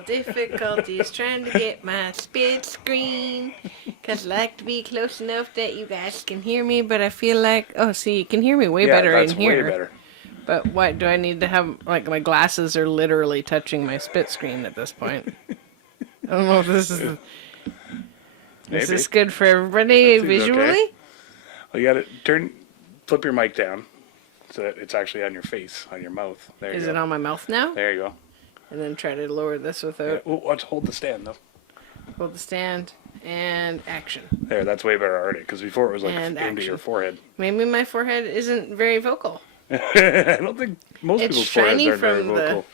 technical difficulties trying to get my split screen. Because I like to be close enough that you guys can hear me, but I feel like... Oh, see, you can hear me way better in here. Yeah, that's way better. But what, do I need to have... Like, my glasses are literally touching my split screen at this point. I don't know if this is... Is this good for everybody visually? Okay. Well, you gotta flip your mic down so that it's actually on your face, on your mouth. There you go. Is it on my mouth now? There you go. And then try to lower this without... Yeah. Let's hold the stand, though. Hold the stand and action. There, that's way better already, because before it was like aimed at your forehead. Maybe my forehead isn't very vocal. I don't think most people's foreheads are very vocal.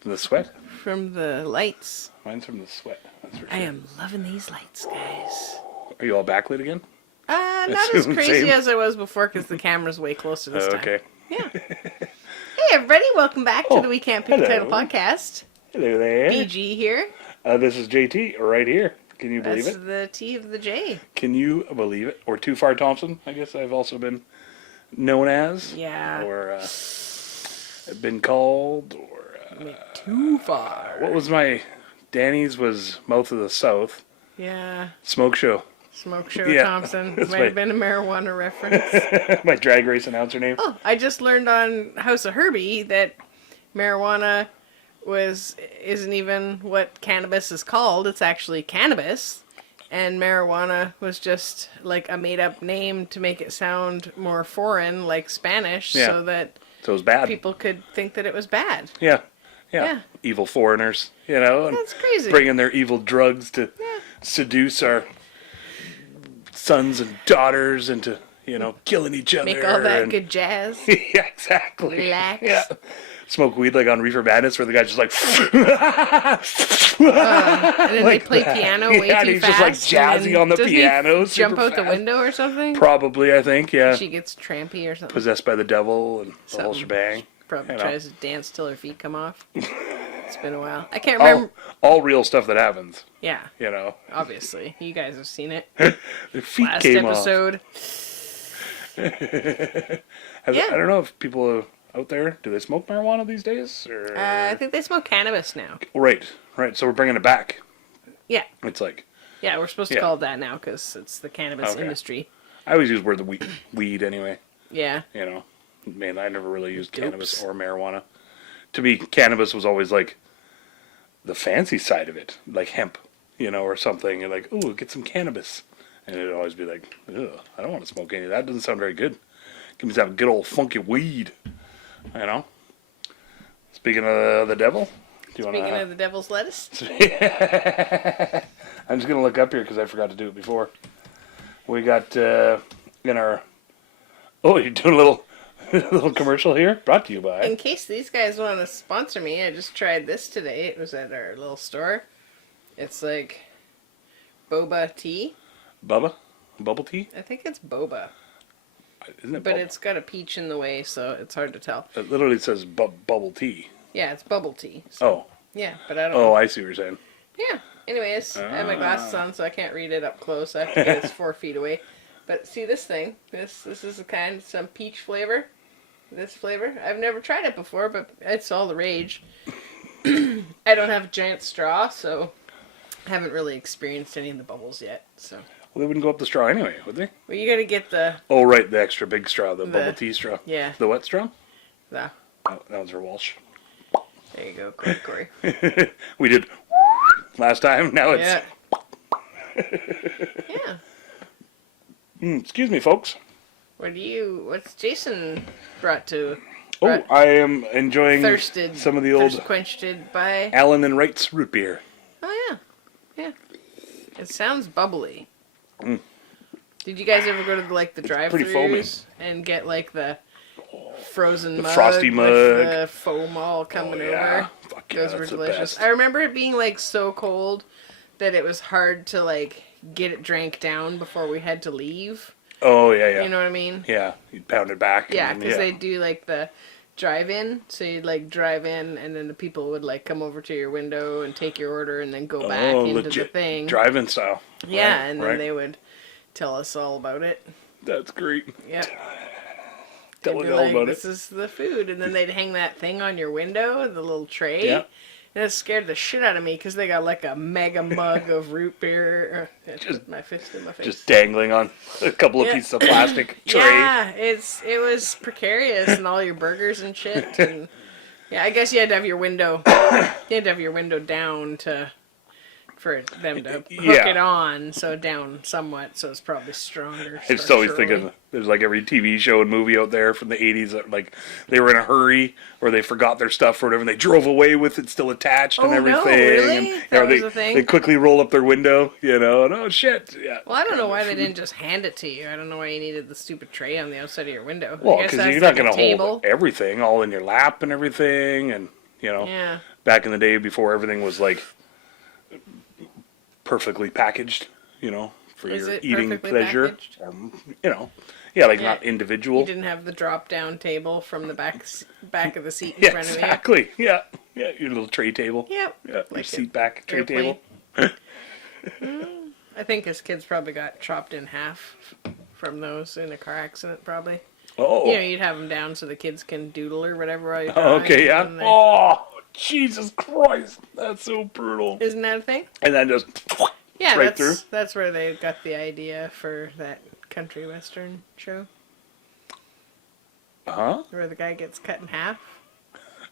From the sweat? From the lights. Mine's from the sweat. That's for sure. I am loving these lights, guys. Are you all backlit again? Not as crazy as I was before because the camera's way closer this time. Okay. Yeah. Hey, everybody. Welcome back to the We Can't Pick a Title podcast. Hello there. BG here. This is JT right here. Can you believe That's it? the T of the J. Can you believe it? Or Too Far Thompson, I guess I've also been known as. Yeah. Or been called. Or Too far. What was my... Danny's was Mouth of the South. Yeah. Smoke Show. Smoke Show Yeah. Thompson. Might have been a marijuana reference. My drag race announcer name. Oh, I just learned on House of Herbie that marijuana isn't even what cannabis is called. It's actually cannabis. And marijuana was just like a made-up name to make it sound more foreign, like Spanish, so that it was bad. People could think that it was bad. Yeah. Evil foreigners, you know. And that's crazy. Bringing their evil drugs to seduce our sons and daughters into, killing each other. Make all that good jazz. Yeah, exactly. Relax. Yeah. Smoke weed like on Reefer Madness where the guy's just like... and then like they play piano way too fast. Yeah, he's just like jazzy on the piano. He jump out the window or something? Probably, I think, yeah. She gets trampy or something. Possessed by the devil and the whole shebang. Probably tries to dance till her feet come off. It's been a while. I can't remember. All real stuff that happens. Yeah. You know. Obviously. You guys have seen it. Their feet came episode. I don't know if people out there, do they smoke marijuana these days? Or... I think they smoke cannabis now. Right. So we're bringing it back. Yeah. It's like... Yeah, we're supposed to call it that now because it's the cannabis industry. I always use the word weed anyway. Yeah. You know. Man, I never really used cannabis or marijuana. To me, cannabis was always like the fancy side of it, like hemp, or something. You're like, ooh, get some cannabis. And it'd always be like, ugh, I don't want to smoke any of that. Doesn't sound very good. Give me some good old funky weed. Speaking of the devil, Speaking of the devil's lettuce? I'm just going to look up here because I forgot to do it before. We got in our... Oh, you're doing a little commercial here? Brought to you by... In case these guys want to sponsor me, I just tried this today. It was at our little store. It's like boba tea. Bubba? Bubble tea? I think it's boba. Isn't it? But it's got a peach in the way, so it's hard to tell. It literally says bubble tea. Yeah, it's bubble tea. So. Yeah, but I don't know. Oh, I see what you're saying. Yeah. Anyways, I have my glasses on, so I can't read it up close. I have to get it 4 feet away. But see this thing? This is some peach flavor. This flavor. I've never tried it before, but it's all the rage. I don't have a giant straw, so I haven't really experienced any of the bubbles yet. So. Well, they wouldn't go up the straw anyway, would they? Well, you gotta get the... Oh, right, the extra big straw, the bubble tea straw. Yeah. The what straw? The... Oh, that was for Walsh. There you go, Corey. We did last time, now it's... Yeah. Yeah. Excuse me, folks. What's Jason brought to... I am enjoying some of the old... Quenched by... Allen and Wright's root beer. Oh, yeah. Yeah. It sounds bubbly. Did you guys ever go to the drive-thrus and get the frozen mug, frosty mug with the foam all coming over? Fuck yeah, those were delicious. I remember it being so cold that it was hard to get it drank down before we had to leave. Oh yeah. You know what I mean? Yeah, you'd pound it back. Yeah, because they do the drive-in, so you'd drive in, and then the people would come over to your window and take your order, and then go back into the thing. Drive-in style. Yeah, and then they would tell us all about it. That's great. Yeah. Tell us all about this is the food, and then they'd hang that thing on your window, the little tray, And it scared the shit out of me because they got like a mega mug of root beer. Just my fist in my face. Just dangling on a couple of pieces of plastic tray. Yeah, it was precarious, and all your burgers and shit. And yeah, I guess you had to have your window. You had to have your window down for them to hook it on, so down somewhat, so it's probably stronger. I just always think of there's like every TV show and movie out there from the 80s that like they were in a hurry or they forgot their stuff or whatever and they drove away with it still attached and everything. No, really? And, that was a thing? They quickly roll up their window, and oh shit. Yeah. Well, I don't know why they didn't just hand it to you. I don't know why you needed the stupid tray on the outside of your window. Well, because you're not going to hold everything all in your lap and everything, and back in the day before everything was like perfectly packed, for your eating pleasure. Not individual. You didn't have the drop-down table from the back of the seat in front of you. Exactly. Yeah, your little tray table. Yep. Yeah, like your seat back tray table. I think his kids probably got chopped in half from those in a car accident, probably. Oh. You'd have them down so the kids can doodle or whatever while you're driving. Okay, yeah. Oh, Jesus Christ. That's so brutal. Isn't that a thing? And then just right through. That's where they got the idea for that country western show. Uh-huh. Where the guy gets cut in half.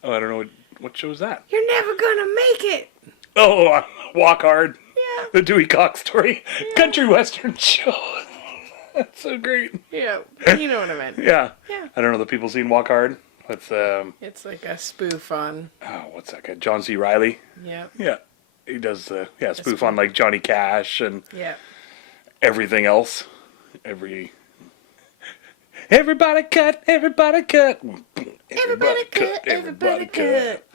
Oh, I don't know. What show is that? You're never gonna make it! Oh, Walk Hard. Yeah. The Dewey Cox story. Yeah. Country western show. That's so great. Yeah, you know what I meant. Yeah. I don't know the people seen Walk Hard. With it's like a spoof on. Oh, what's that guy? John C. Reilly. Yeah. Yeah. He does spoof on like Johnny Cash and everything else. Everybody cut, everybody cut. Everybody cut, everybody cut.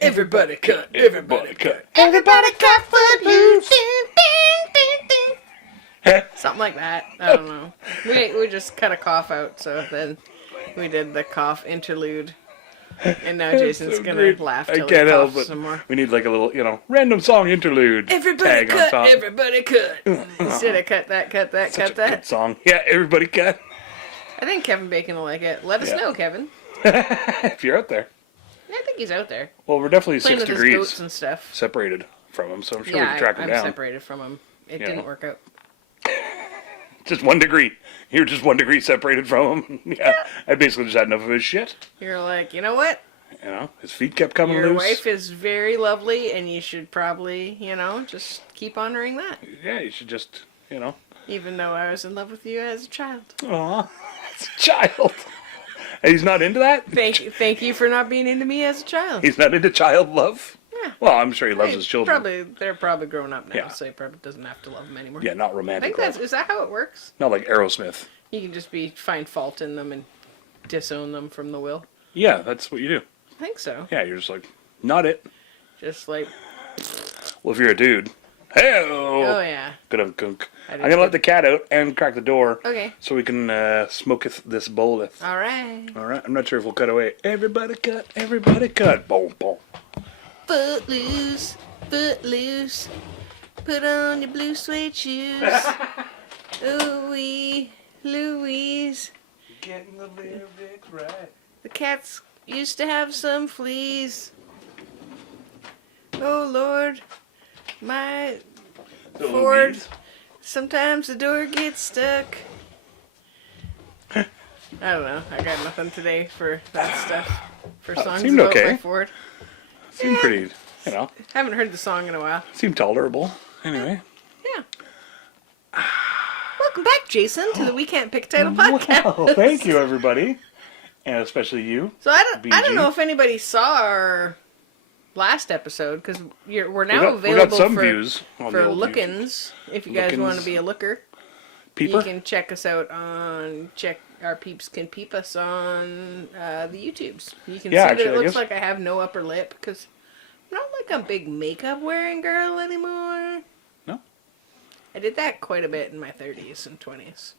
Everybody cut, everybody cut. Everybody cut footloose. Something like that. I don't know. We just cut a cough out, so then we did the cough interlude. And now Jason's gonna laugh till he coughs some more. We need like a little, random song interlude. Everybody cut, everybody cut. Instead of cut that, cut that, cut that. Good song. Yeah, everybody cut. I think Kevin Bacon will like it. Let us know, Kevin. If you're out there. I think he's out there. Well, we're definitely playing 6 with degrees his goats and stuff. Separated from him, so I'm sure we can track him down. I'm separated from him. It didn't work out. Just 1 degree. You're just 1 degree separated from him. Yeah. I basically just had enough of his shit. You're like, you know what? His feet kept coming loose. Your wife is very lovely, and you should probably, just keep honoring that. Yeah, you should just, Even though I was in love with you as a child. Aw, as a child. And he's not into that? Thank you for not being into me as a child. He's not into child love? Yeah. Well, I'm sure he loves his children. They're probably grown up now, so he probably doesn't have to love them anymore. Yeah, not romantic. Is that how it works? Not like Aerosmith. You can just find fault in them and disown them from the will. Yeah, that's what you do. I think so. Yeah, you're just like, not it. Just like. Well, if you're a dude, hey. Oh yeah. I'm gonna let the cat out and crack the door. Okay. So we can smoke this bowl. All right. All right. I'm not sure if we'll cut away. Everybody cut. Everybody cut. Boom, boom. Footloose, footloose. Put on your blue suede shoes. Ooh-wee, Louise. Getting the lyrics right. The cats used to have some fleas. Oh Lord, my Ford. Sometimes the door gets stuck. I don't know. I got nothing today for that stuff. For songs about my Ford. Seemed pretty, Haven't heard the song in a while. Seemed tolerable. Anyway. Yeah. Welcome back, Jason, to the We Can't Pick Title podcast. Well, thank you, everybody. And especially you. So I don't know if anybody saw our last episode, because we're now available for look-ins. If you guys want to be a looker. Peeper? You can check us out our peeps can peep us on the YouTubes. You can see that it looks like I have no upper lip, because I'm not like a big makeup wearing girl anymore. No. I did that quite a bit in my 30s and 20s.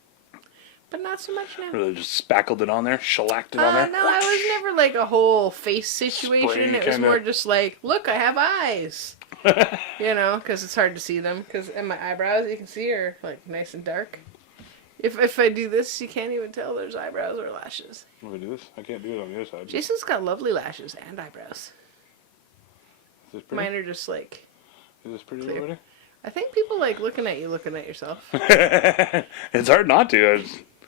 But not so much now. Really just spackled it on there? Shellacked it on there? No, I was never like a whole face situation. It was more just like, look, I have eyes. Because it's hard to see them. Because my eyebrows, you can see, are like nice and dark. If I do this, you can't even tell there's eyebrows or lashes. Let me do this. I can't do it on the other side. Jason's got lovely lashes and eyebrows. this pretty? Mine are just like... Is this pretty clear. over there? I think people like looking at yourself. It's hard not to.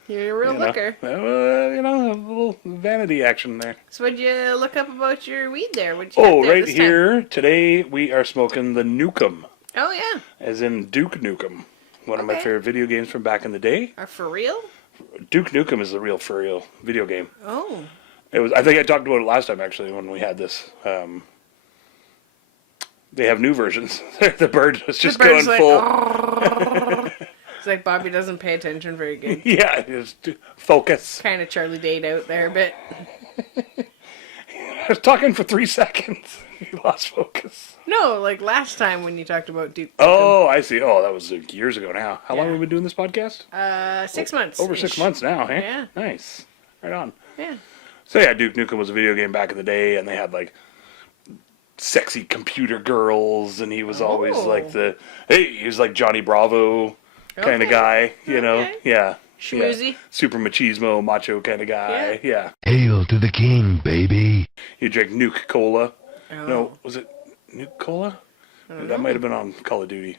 You're a real looker. A little vanity action there. So what'd you look up about your weed there? What'd you get there right this here, time? today we are smoking the Nukem. Oh, yeah. As in Duke Nukem. One of my favorite video games from back in the day. For real? Duke Nukem is the real for real video game. Oh. It was. I think I talked about it last time, actually, when we had this. They have new versions. The bird is just going like, full. It's like Bobbie doesn't pay attention very good. Yeah, just focus. Kind of Charlie Date out there, but... I was talking for 3 seconds. You lost focus. No, like last time when you talked about Duke. Oh, I see. Oh, that was years ago now. How long have we been doing this podcast? 6 months. Over 6 months now, hey? Yeah. Nice. Right on. Yeah. So yeah, Duke Nukem was a video game back in the day, and they had like sexy computer girls, and he was always like he was like Johnny Bravo kind of guy, you know? Yeah. Schmoozy. Yeah. Super machismo, macho kind of guy. Yeah. Hail to the king, baby. You drink Nuke Cola. Oh. No, was it Nuke Cola? That might have been on Call of Duty.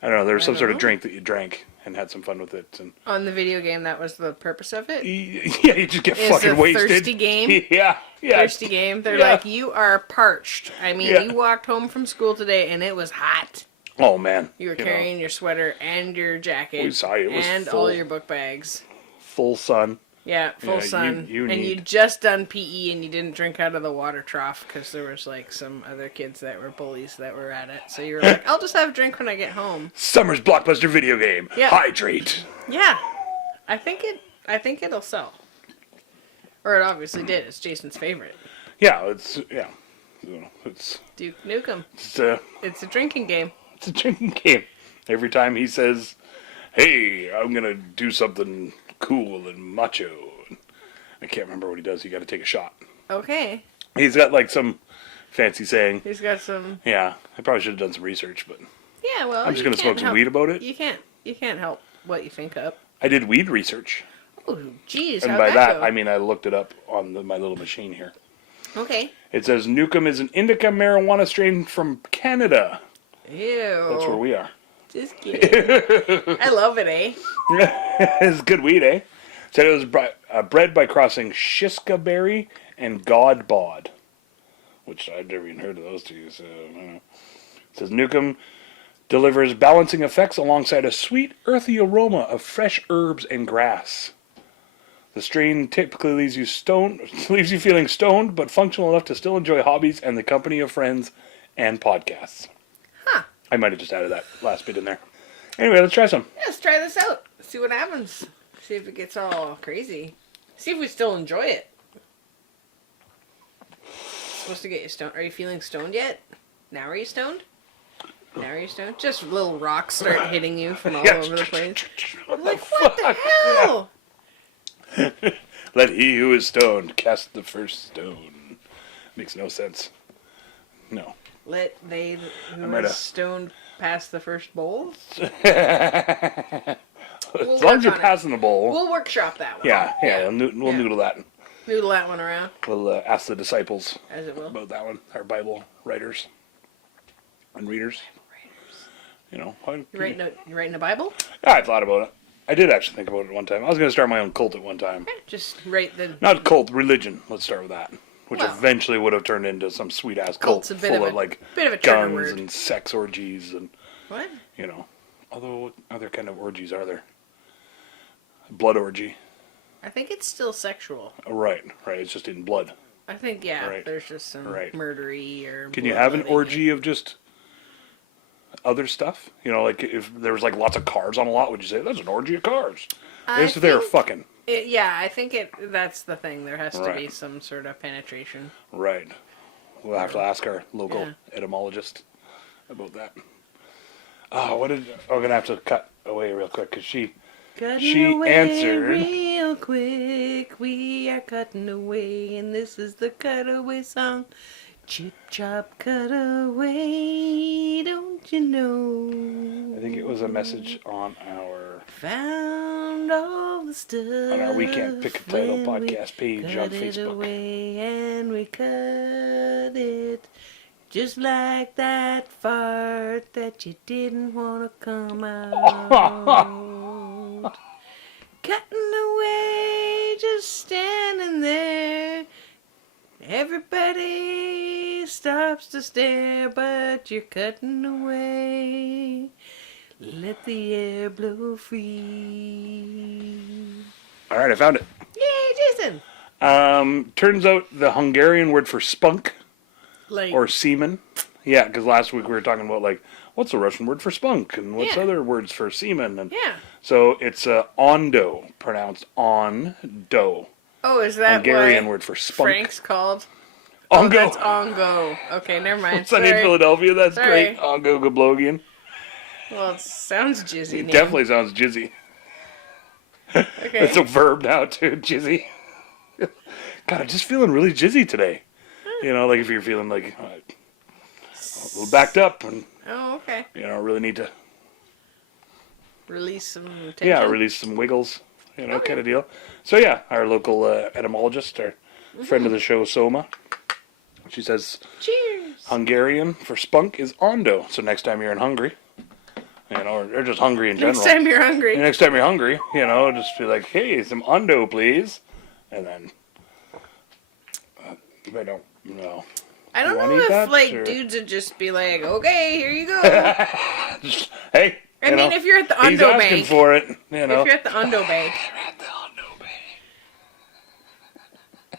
I don't know. There was some sort of drink that you drank and had some fun with it. And on the video game, that was the purpose of it? yeah, you just get fucking It's a wasted. thirsty game? Yeah. Thirsty game. They're like, you are parched. I mean, you walked home from school today and it was hot. Oh, man. You were carrying your sweater and your jacket. We saw you. It was and full, all your book bags. Full sun. Yeah, full sun. And you just done PE and you didn't drink out of the water trough because there was like some other kids that were bullies that were at it. So you were like, I'll just have a drink when I get home. Summer's blockbuster video game. Yeah. Hydrate. Yeah. I think it'll sell. Or it obviously did. It's Jason's favorite. Yeah, it's Duke Nukem. It's a drinking game. It's a drinking game. Every time he says, "Hey, I'm gonna do something cool and macho," I can't remember what he does. You got to take a shot. Okay. He's got like some fancy saying. He's got some. Yeah, I probably should have done some research, but yeah, well, I'm just gonna smoke some weed about it. You can't help what you think of. I did weed research. Oh, geez. And how'd by that, go? I mean I looked it up on my little machine here. Okay. It says Nukem is an indica marijuana strain from Canada. Ew. That's where we are. Just kidding. I love it, eh? It's good weed, eh? Said it was bred by crossing Shiska berry and God bod, which I've never even heard of those two. So I don't know. It says Nukem delivers balancing effects alongside a sweet, earthy aroma of fresh herbs and grass. The strain typically leaves you feeling stoned, but functional enough to still enjoy hobbies and the company of friends and podcasts. Huh. I might have just added that last bit in there. Anyway, let's try some. Yeah, let's try this out. See what happens. See if it gets all crazy. See if we still enjoy it. It's supposed to get you stoned. Are you feeling stoned yet? Now are you stoned? Now are you stoned? Just little rocks start hitting you from all over the place. I'm like, what the hell? Let he who is stoned cast the first stone. Makes no sense. No. Let they who are stoned pass the first bowl? As long as you're passing the bowl. We'll workshop that one. Yeah. We'll noodle that. Noodle that one around. We'll ask the disciples as it will about that one. Our Bible writers and readers. You know. You writing a Bible? Yeah, I thought about it. I did actually think about it one time. I was going to start my own cult at one time. Just write the... Not cult, religion. Let's start with that. Which eventually would have turned into some sweet-ass cult full of, like, guns and sex orgies and... What? You know. Although, what other kind of orgies are there? Blood orgy. I think it's still sexual. Right. It's just in blood. I think, there's just some murdery or... Can you have an orgy of just other stuff? You know, like, if there was, like, lots of cars on a lot, would you say, that's an orgy of cars? If they were fucking... I think that's the thing. There has to be some sort of penetration. Right. We'll have to ask our local etymologist about that. Oh, I'm going to have to cut away real quick because she answered real quick. We are cutting away, and this is the cutaway song. Chip chop cut away, don't you know? I think it was a message on our found all the stuff on our We Can't Pick a Title podcast page on Facebook. Cut it away and we cut it Just like that fart that you didn't want to come out. Cutting away, just standing there. Everybody stops to stare, but you're cutting away. Let the air blow free. All right, I found it. Yay, Jason! Turns out the Hungarian word for spunk Like, or semen. Yeah, because last week we were talking about, like, what's the Russian word for spunk and what's Yeah. other words for semen. And yeah. so it's ondo, pronounced on-do. Oh, is that Hungarian why word for spunk. Frank's called? Ongo. Oh, that's ongo. Okay, never mind. Sunny in Sorry. Philadelphia, that's Sorry. great. Ongo Gablogian. Well, it sounds jizzy. It name. definitely sounds jizzy. Okay. It's a verb now, too, jizzy. God, I'm just feeling really jizzy today. You know, like if you're feeling like a little backed up and, Oh, okay. you know, really need to, Release some tension. yeah, release some wiggles, you know, Okay. kind of deal. So, yeah, our local etymologist, our friend of the show, Soma, she says Cheers. Hungarian for spunk is ondo. So next time you're in Hungary, you know, or just hungry in general. Next time you're hungry. Next time you're hungry, you know, just be like, hey, some ondo, please. And then, I don't know. I don't You wanna know eat if, that, like, or- dudes would just be like, okay, here you go. Just, hey, I you mean, know, if you're at the he's Undo asking Bank. for it, you know. If you're at the Undo Bank. At the Ondo Bank.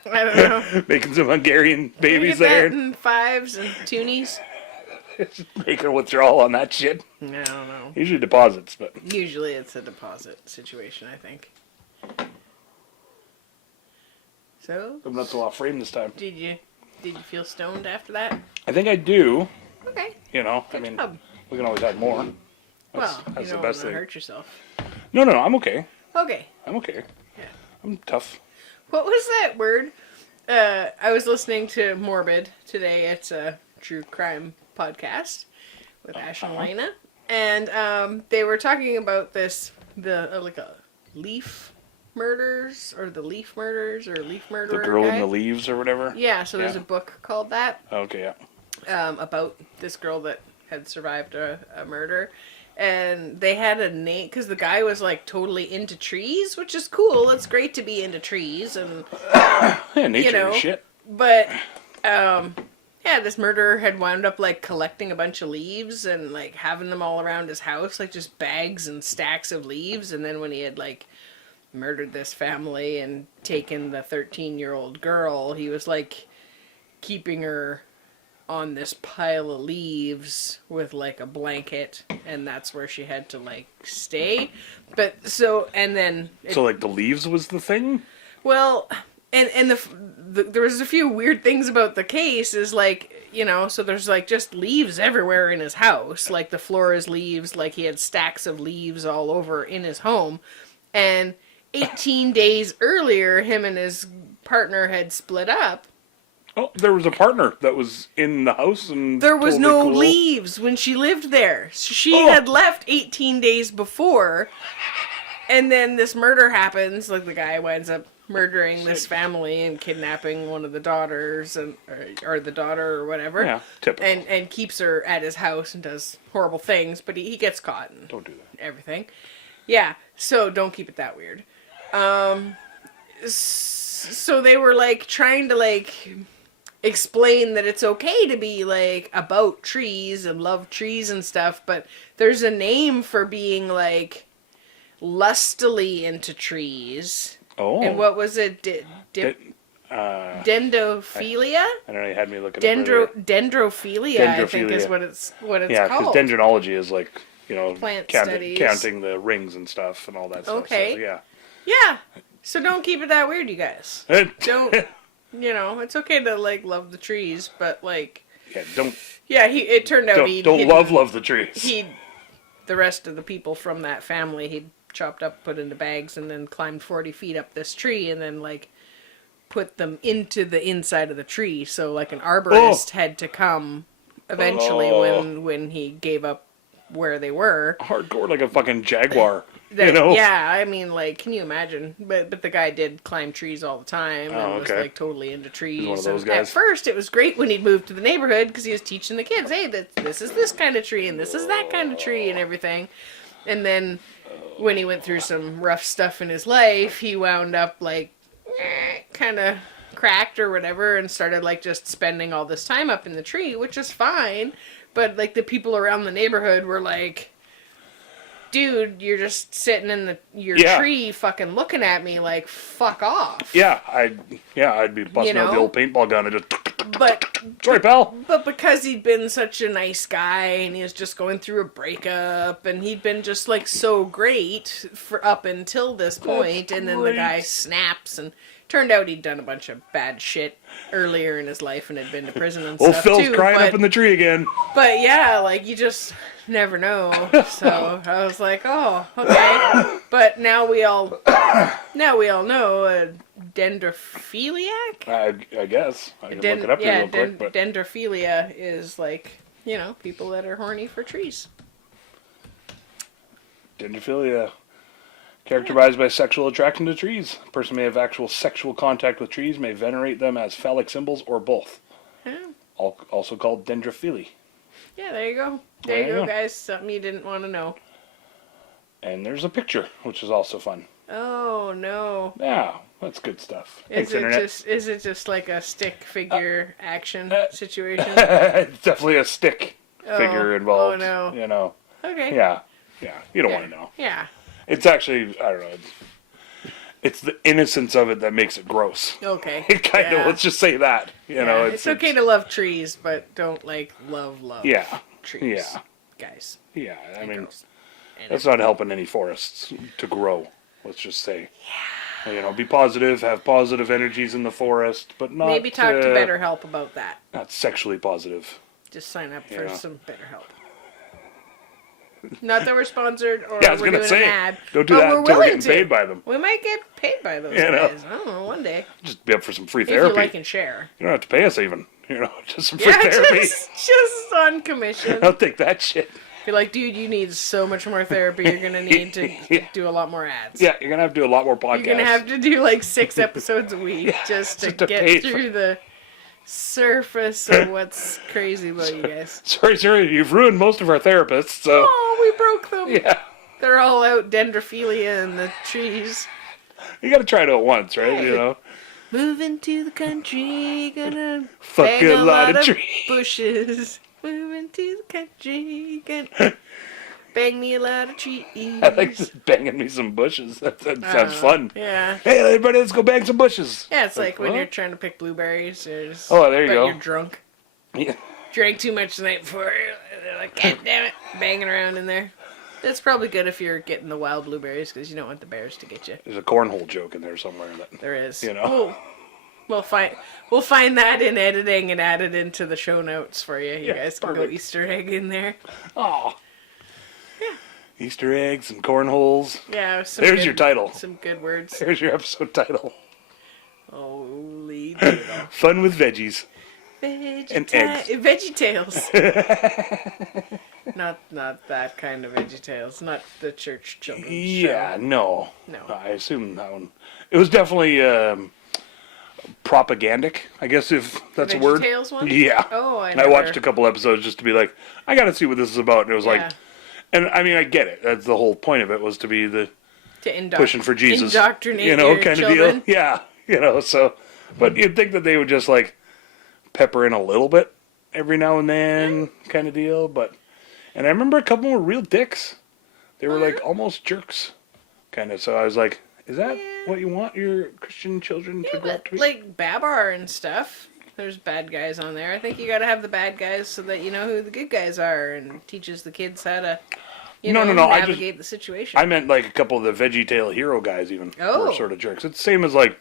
I don't know. Making some Hungarian Can you babies get there. that in fives and toonies? Make a withdrawal on that shit. I don't know. Usually deposits, but Usually it's a deposit situation, I think. So, I'm not so off frame this time. did you feel stoned after that? I think I do. Okay. You know, I Good mean, job. we can always add more. Well, you that's the don't best want to thing. hurt yourself. No, I'm okay. Okay. I'm okay. Yeah. I'm tough. What was that word? I was listening to Morbid today. It's a true crime podcast with Ash and Lena. And they were talking about the leaf murders, or the leaf murders, or leaf murderer The girl in guy. the leaves or whatever. Yeah, so there's Yeah. a book called that. Okay, yeah. About this girl that had survived a murder. And they had a name, because the guy was like totally into trees, which is cool. It's great to be into trees. And Yeah, nature you know, is shit. but, yeah, this murderer had wound up like collecting a bunch of leaves and like having them all around his house, like just bags and stacks of leaves. And then when he had like murdered this family and taken the 13-year-old girl, he was like keeping her on this pile of leaves with like a blanket, and that's where she had to like stay. But so, and then So, like, the leaves was the thing? well, and there was a few weird things about the case. Is like, you know, so there's like just leaves everywhere in his house. Like the floor is leaves. Like he had stacks of leaves all over in his home. And 18 days earlier, him and his partner had split up. Oh, there was a partner that was in the house and There was totally no cool. leaves when she lived there. So she Oh. had left 18 days before. And then this murder happens. Like the guy winds up murdering this family and kidnapping one of the daughters and or the daughter or whatever. Yeah, typical. And keeps her at his house and does horrible things, but he gets caught and Don't do that. everything. Yeah, so don't keep it that weird. So they were like trying to like explain that it's okay to be like about trees and love trees and stuff, but there's a name for being like lustily into trees. Oh. And what was it? Dendrophilia? I don't know, you had me looking up earlier. Dendrophilia, I think is Dendrophilia. what it's Yeah, because called. dendronology is like, you know, Plant studies. counting the rings and stuff and all that stuff. Okay. So, yeah. Yeah. So don't keep it that weird, you guys. Don't, you know, it's okay to like love the trees, but like, Yeah, don't yeah, it turned out don't love the trees. The rest of the people from that family, he'd chopped up, put into bags, and then climbed 40 feet up this tree, and then like put them into the inside of the tree. So like an arborist had to come eventually when he gave up where they were. Hardcore like a fucking jaguar. you know? Yeah, I mean, like, can you imagine? But the guy did climb trees all the time and was, like, totally into trees. He's one of those And guys. at first, it was great when he'd moved to the neighborhood because he was teaching the kids, hey, this is this kind of tree and this is that kind of tree and everything. And then when he went through some rough stuff in his life, he wound up, like, kind of cracked or whatever and started, like, just spending all this time up in the tree, which is fine. But, like, the people around the neighborhood were like, dude, you're just sitting in your tree fucking looking at me like, fuck off. Yeah, I'd be busting out the old paintball gun and just... But... Sorry, pal. But because he'd been such a nice guy and he was just going through a breakup and he'd been just, like, so great for up until this point, and then the guy snaps and... Turned out he'd done a bunch of bad shit earlier in his life and had been to prison and stuff too. Old Phil's crying up in the tree again. But yeah, like, you just never know. So I was like, oh, okay. But now we all know dendrophiliac? I guess. I can look it up here real quick. But... Dendrophilia is like, people that are horny for trees. Dendrophilia. Characterized by sexual attraction to trees. A person may have actual sexual contact with trees, may venerate them as phallic symbols, or both. Yeah. Also called dendrophilia. Yeah, there you go. There you go, guys. Something you didn't want to know. And there's a picture, which is also fun. Oh, no. Yeah, that's good stuff. Is it just like a stick figure action situation? It's definitely a stick figure involved. Oh, no. You know. Okay. Yeah. You don't want to know. Yeah. It's actually, I don't know. It's the innocence of it that makes it gross. Okay. It kind of, let's just say that. You know, it's okay to love trees, but don't, like, love trees. Yeah. Guys. Yeah, I mean, that's not helping any forests to grow, let's just say. Yeah. You know, be positive, have positive energies in the forest, but not... Maybe talk to BetterHelp about that. Not sexually positive. Just sign up for some BetterHelp. Not that we're sponsored or I was we're gonna doing say, an ad. Don't do that until we're getting paid by them. We might get paid by those guys. I don't know, one day. Just be up for some free therapy. If you like and share. You don't have to pay us even. You know, just some free therapy. Just on commission. I'll take that shit. Be like, dude, you need so much more therapy. You're going to need to do a lot more ads. Yeah, you're going to have to do a lot more podcasts. You're going to have to do like 6 episodes a week just to get through the surface of what's crazy about you guys. Sorry, you've ruined most of our therapists, so... Oh, we broke them. Yeah. They're all out dendrophilia in the trees. You gotta try it out once, right? Hey. You know? Moving to the country, gonna fuck bang a lot of trees. Bushes. Moving to the country, gonna bang me a lot of trees. I like just banging me some bushes. That sounds fun. Yeah. Hey, everybody, let's go bang some bushes. Yeah, it's like when you're trying to pick blueberries. There you go. You're drunk. Yeah. Drank too much the night before. They're like, God damn it, banging around in there. That's probably good if you're getting the wild blueberries because you don't want the bears to get you. There's a cornhole joke in there somewhere. There is. You know. We'll find that in editing and add it into the show notes for you. You guys can go Easter egg in there. Oh. Yeah. Easter eggs and cornholes. Yeah. There's your title. Some good words. There's your episode title. Holy doodle. Fun with veggies. And eggs. Veggie Tales. Not that kind of Veggie Tales. Not the church children's show. No. I assume that one. It was definitely propagandic, I guess, if that's a word. Veggie Tales one? Yeah. Oh, I watched a couple episodes just to be like, I got to see what this is about. And it was like, and I mean, I get it. That's the whole point of it, was to be pushing for Jesus. Indoctrinate kind children. of deal. Yeah. So, but you'd think that they would just like pepper in a little bit every now and then kind of deal. And I remember a couple were real dicks. They were like almost jerks kind of. So I was like, is that what you want your Christian children to grow up to be? Like Babar and stuff. There's bad guys on there. I think you got to have the bad guys so that you know who the good guys are and teaches the kids how to navigate the situation. I meant like a couple of the Veggie Tale hero guys even were sort of jerks. It's the same as like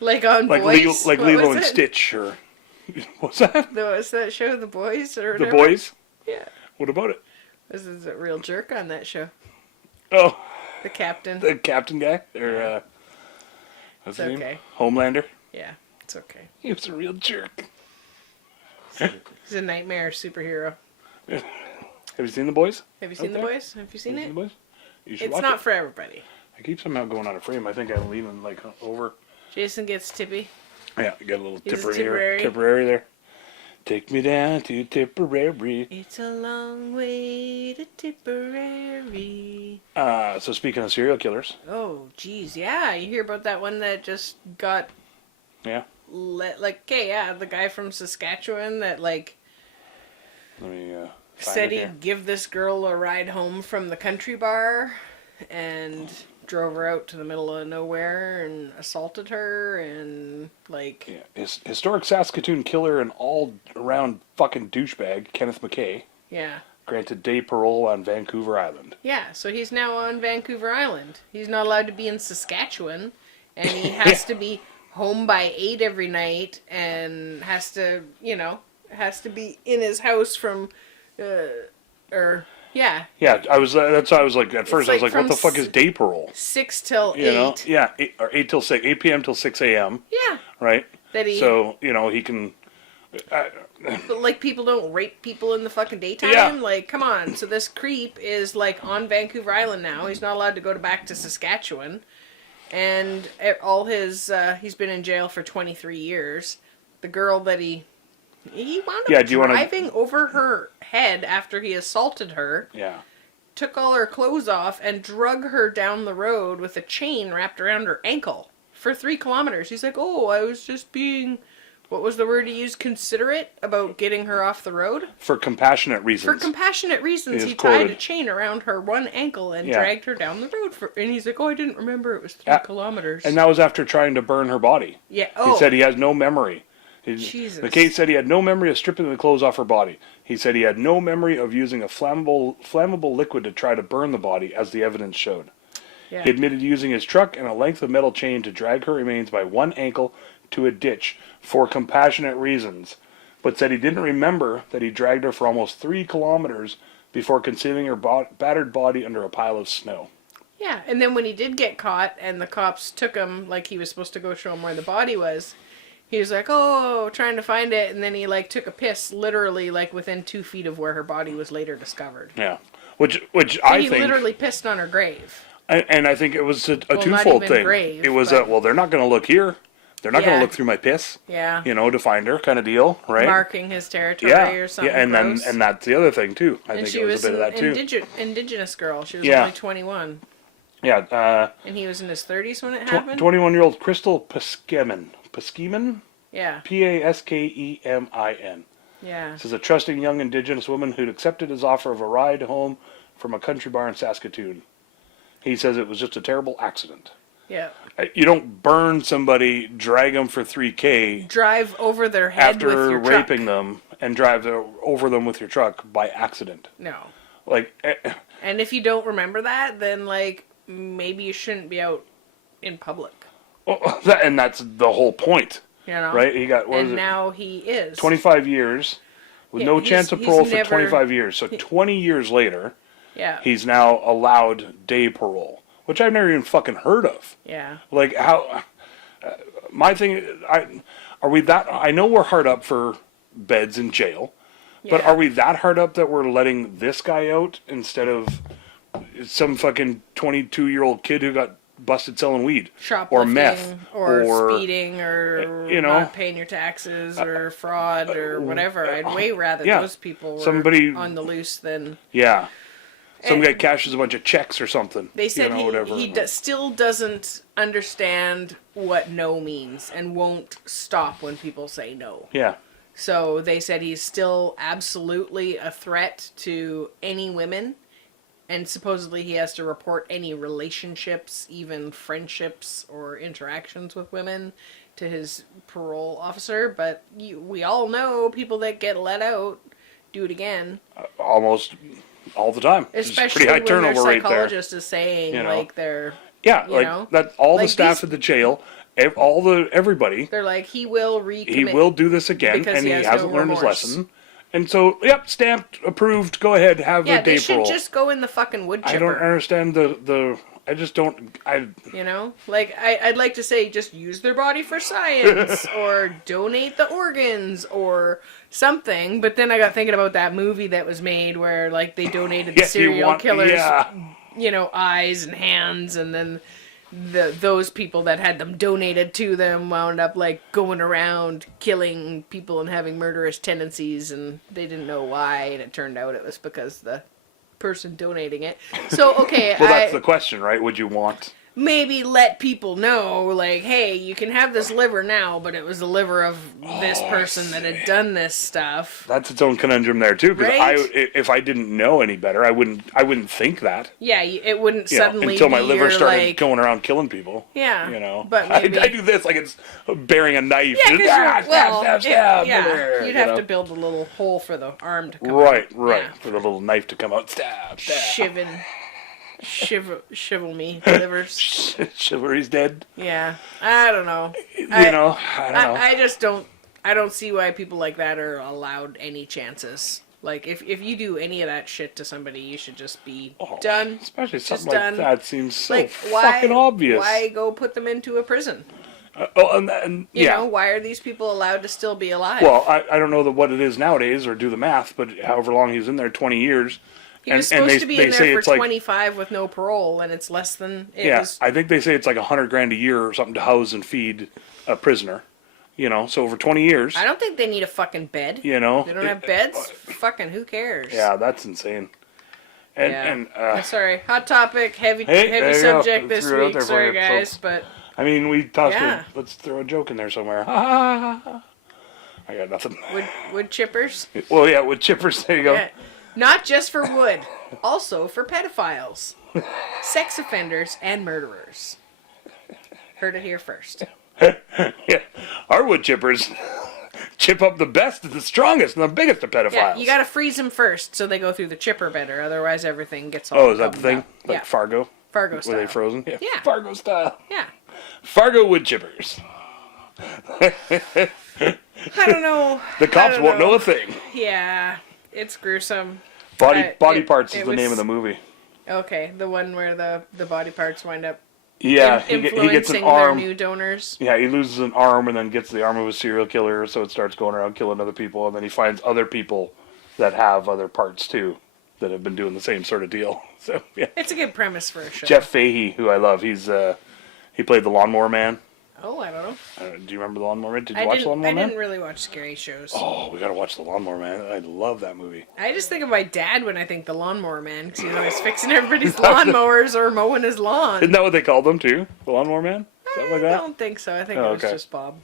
on Boys? Lilo and Stitch or... What's that? What's that show, The Boys? Or whatever? The Boys? Yeah. What about it? This is a real jerk on that show. Oh. The captain. The captain guy? Or, what's his name? Homelander? Yeah, it's okay. He was a real jerk. He's a nightmare superhero. Have you seen The Boys? Have you seen The Boys? Have you seen it? The Boys? You should It's watch not it. for everybody. I keep somehow going out of frame. I think I'm leaning like over. Jason gets tippy. Yeah, got a little He's a Tipperary. Tipperary. Tipperary there. Take me down to Tipperary. It's a long way to Tipperary. So speaking of serial killers. Oh, geez, yeah. You hear about that one that just got Yeah. the guy from Saskatchewan that, like, Let me said it here. he'd give this girl a ride home from the country bar and drove her out to the middle of nowhere and assaulted her and, like... Yeah. Historic Saskatoon killer and all-around fucking douchebag, Kenneth McKay, Yeah. granted day parole on Vancouver Island. Yeah, so he's now on Vancouver Island. He's not allowed to be in Saskatchewan, and he has to be home by 8 every night, and has to be in his house from, Yeah, that's why I was like, at first I was like like, what the from fuck is day parole? 6 till 8. You know? Yeah, 8 till 6, 8 p.m. till 6 a.m., Yeah. right? That he, So, he can... but, like, people don't rape people in the fucking daytime? Yeah. Like, come on. So this creep is, like, on Vancouver Island now. He's not allowed to go back to Saskatchewan. And all his, he's been in jail for 23 years. The girl that he wound up driving over her head after he assaulted her. Yeah. Took all her clothes off and drug her down the road with a chain wrapped around her ankle for 3 kilometers. He's like, oh, I was just being... What was the word he used? Considerate about getting her off the road? For compassionate reasons. For compassionate reasons, He he is tied quoted. a chain around her one ankle and Yeah. dragged her down the road. And he's like, oh, I didn't remember it was 3 kilometers. And that was after trying to burn her body. Yeah, He said he has no memory. Jesus. McKay said he had no memory of stripping the clothes off her body. He said he had no memory of using a flammable liquid to try to burn the body, as the evidence showed. Yeah. He admitted using his truck and a length of metal chain to drag her remains by one ankle to a ditch for compassionate reasons, but said he didn't remember that he dragged her for almost 3 kilometers before concealing her battered body under a pile of snow. Yeah, and then when he did get caught and the cops took him, like he was supposed to go show him where the body was, he was like, oh, trying to find it, and then he, like, took a piss literally, like, within 2 feet of where her body was later discovered. Yeah, which So I he think... literally pissed on her grave. And I think it was a Well, not twofold even thing. grave, It was but- well, they're not going to look here. They're not going Yeah. to look through my piss. Yeah. To find her, kind of deal, right? Marking his territory yeah, or something yeah, and gross. then that's the other thing too. I And think she it was a bit of that too. indigenous girl. She was Yeah. only 21. Yeah, And he was in his 30s when it happened? 21-year-old Crystal Paskemin, Yeah. Paskemin. Yeah. This is a trusting young indigenous woman who'd accepted his offer of a ride home from a country bar in Saskatoon. He says it was just a terrible accident. Yeah. You don't burn somebody, drag them for 3K Drive over their head with after your raping truck. them and drive over them with your truck by accident. No. Like, And if you don't remember that, then, like, maybe you shouldn't be out in public. and that's the whole point, You know? right? He got, And now he is. 25 years with Yeah, no he's- chance of he's parole for never- 25 years. So 20 years later, Yeah. he's now allowed day parole, which I've never even fucking heard of. Yeah. Like, how... my thing... are we that... I know we're hard up for beds in jail, but Yeah. are we that hard up that we're letting this guy out instead of some fucking 22-year-old kid who got busted selling weed or meth or speeding or know, not paying your taxes or fraud or whatever? I'd way rather yeah, those people were somebody on the loose than... Yeah. Some And- guy cashes a bunch of checks or something. They said whatever. he still doesn't understand what no means and won't stop when people say no. Yeah. So they said he's still absolutely a threat to any women. And supposedly he has to report any relationships, even friendships or interactions with women, to his parole officer. But we all know people that get let out do it again. Almost all the time. It's Especially pretty high when their turnover rate there. psychologist is saying, like, they're... Yeah, you like know? that. All the Like staff these- at the jail, everybody. They're like, he will recommit. He will do this again, because and he he has hasn't no learned his remorse. lesson. And so, yep, stamped, approved. Go ahead, have Yeah, a day they should parole. just go in the fucking woodchipper. I don't understand the. I just don't. You know, like I'd like to say, just use their body for science, or donate the organs, or something. But then I got thinking about that movie that was made where, like, they donated the Yes, you serial want- killers' yeah. eyes and hands, and then those people that had them donated to them wound up like going around killing people and having murderous tendencies, and they didn't know why, and it turned out it was because the person donating it. So okay, Well, that's the question, right? Would you want... maybe let people know, like, hey, you can have this liver now, but it was the liver of this person that had done this stuff. That's its own conundrum there too, because Right? if I didn't know any better, I wouldn't think that. Yeah, it wouldn't You know, suddenly until my be liver your, started like, going around killing people. Yeah, But maybe... I do this like it's bearing a knife. Yeah, because stab, you'd have to build a little hole for the arm to come out. Right, Yeah. for the little knife to come out. Stab. Shivel me, livers. Chivalry's dead. Yeah, I don't know. I don't know. I just don't. I don't see why people like that are allowed any chances. Like, if you do any of that shit to somebody, you should just be done. Especially something just like done. that seems so Like, fucking obvious. Why go put them into a prison? And You know, why are these people allowed to still be alive? Well, I don't know what it is nowadays, or do the math, but however long he was in there, 20 years. He was supposed to be in there for 25 with no parole, and it's less than it was. I think they say it's like $100,000 a year or something to house and feed a prisoner. So over 20 years. I don't think they need a fucking bed. They don't have beds? Fucking who cares? Yeah, that's insane. Sorry, hot topic, heavy subject this week. Sorry, guys, but I mean, we tossed let's throw a joke in there somewhere. I got nothing. Wood chippers? Well, yeah, wood chippers. There you go. Yeah. Not just for wood, also for pedophiles, sex offenders, and murderers. Heard it here first. Yeah, our wood chippers chip up the best, the strongest, and the biggest of pedophiles. Yeah, you gotta freeze them first so they go through the chipper better. Otherwise, everything gets all. Oh, is that the thing? Up. Like Fargo? Fargo style. Were they frozen? Yeah. Fargo style. Yeah. Fargo wood chippers. I don't know. The cops won't know a thing. Yeah, it's gruesome. Body Parts is the name of the movie. Okay, the one where the body parts wind up. Yeah, he gets an arm. Their new donors. Yeah, he loses an arm and then gets the arm of a serial killer, so it starts going around killing other people, and then he finds other people that have other parts too that have been doing the same sort of deal. So yeah, it's a good premise for a show. Jeff Fahey, who I love, he played the Lawnmower Man. Oh, I don't know. Do you remember the Lawnmower Man? Did you watch the Lawnmower Man? I didn't really watch scary shows. Oh, we gotta watch the Lawnmower Man. I love that movie. I just think of my dad when I think the Lawnmower Man, because he's always fixing everybody's lawnmowers or mowing his lawn. Isn't that what they called them too? The Lawnmower Man? Something like that? I don't think so. I think it was just Bob.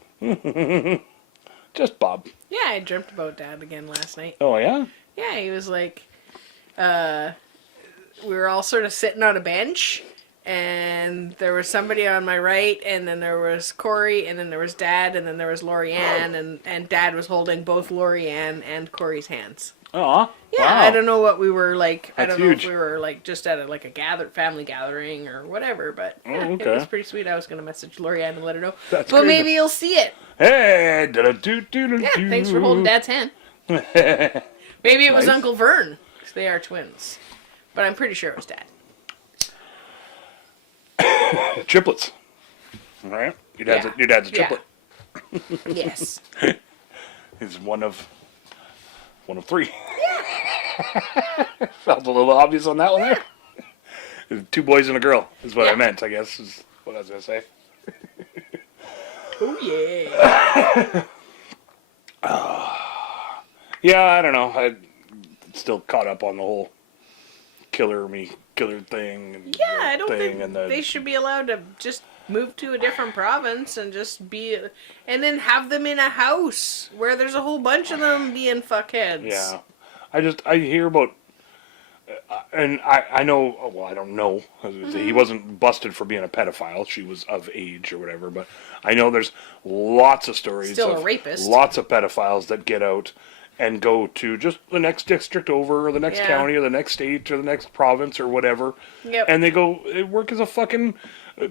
Just Bob. Yeah, I dreamt about Dad again last night. Oh, yeah? Yeah, he was like, we were all sort of sitting on a bench, and there was somebody on my right, and then there was Corey, and then there was Dad, and then there was Lorianne, and Dad was holding both Lorianne and Corey's hands. Aw. Yeah, wow. I don't know what we were like. That's I don't know huge. if we were like just at a family gathering or whatever, but yeah, okay. It was pretty sweet. I was going to message Lorianne and let her know. That's but crazy. maybe you'll see it. Hey, Yeah, thanks for holding Dad's hand. Maybe it was Nice. Uncle Vern, because they are twins. But I'm pretty sure it was Dad. Triplets. All right. Your dad's a triplet. Yes. He's one of three. Felt a little obvious on that one there. 2 boys and a girl is what I meant, I guess, is what I was going to say. Oh, yeah. Yeah, I don't know. I'm still caught up on the whole killer thing. And Yeah, I don't think and they should be allowed to just move to a different province and just be... And then have them in a house where there's a whole bunch of them being fuckheads. Yeah. I hear about... And I know... Well, I don't know. He wasn't busted for being a pedophile. She was of age or whatever. But I know there's lots of stories Still of a rapist. Lots of pedophiles that get out and go to just the next district over, or the next county, or the next state, or the next province, or whatever. Yep. And they go work as a fucking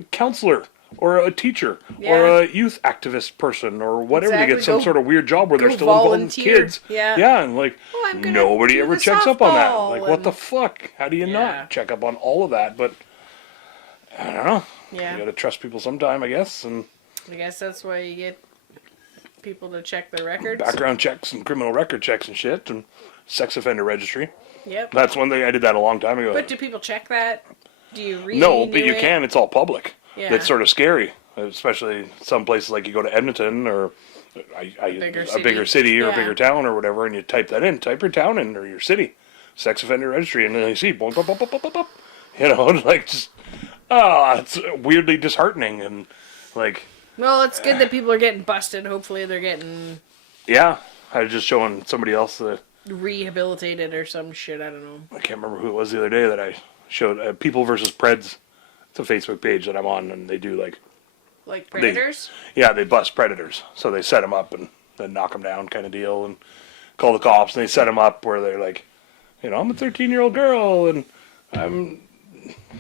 counselor, or a teacher, or a youth activist person, or whatever. Exactly. They get some sort of weird job where they're still involved with kids. Yeah. Yeah, and like, I'm gonna nobody do ever the checks up on that. softball Like, what the fuck? How do you not check up on all of that? But, I don't know. Yeah. You gotta trust people sometime, I guess, and... I guess that's why you get people to check their records. Background checks and criminal record checks and shit, and sex offender registry. Yep. That's one thing I did that a long time ago. But do people check that? Do you read? No, but you can. It's all public. Yeah. It's sort of scary, especially some places like you go to Edmonton or a bigger city or a bigger town or whatever, and you type that in. Type your town in or your city, sex offender registry, and then you see, boop, boop, boop, boop, boop, boop. You know, like just it's weirdly disheartening and like. Well, it's good that people are getting busted. Hopefully, they're getting. Yeah, I was just showing somebody else rehabilitated or some shit. I don't know. I can't remember who it was the other day that I showed. People versus Preds. It's a Facebook page that I'm on, and they do like predators. They bust predators. So they set them up and then knock them down, kind of deal, and call the cops. And they set them up where they're like, you know, I'm a 13-year-old girl and I'm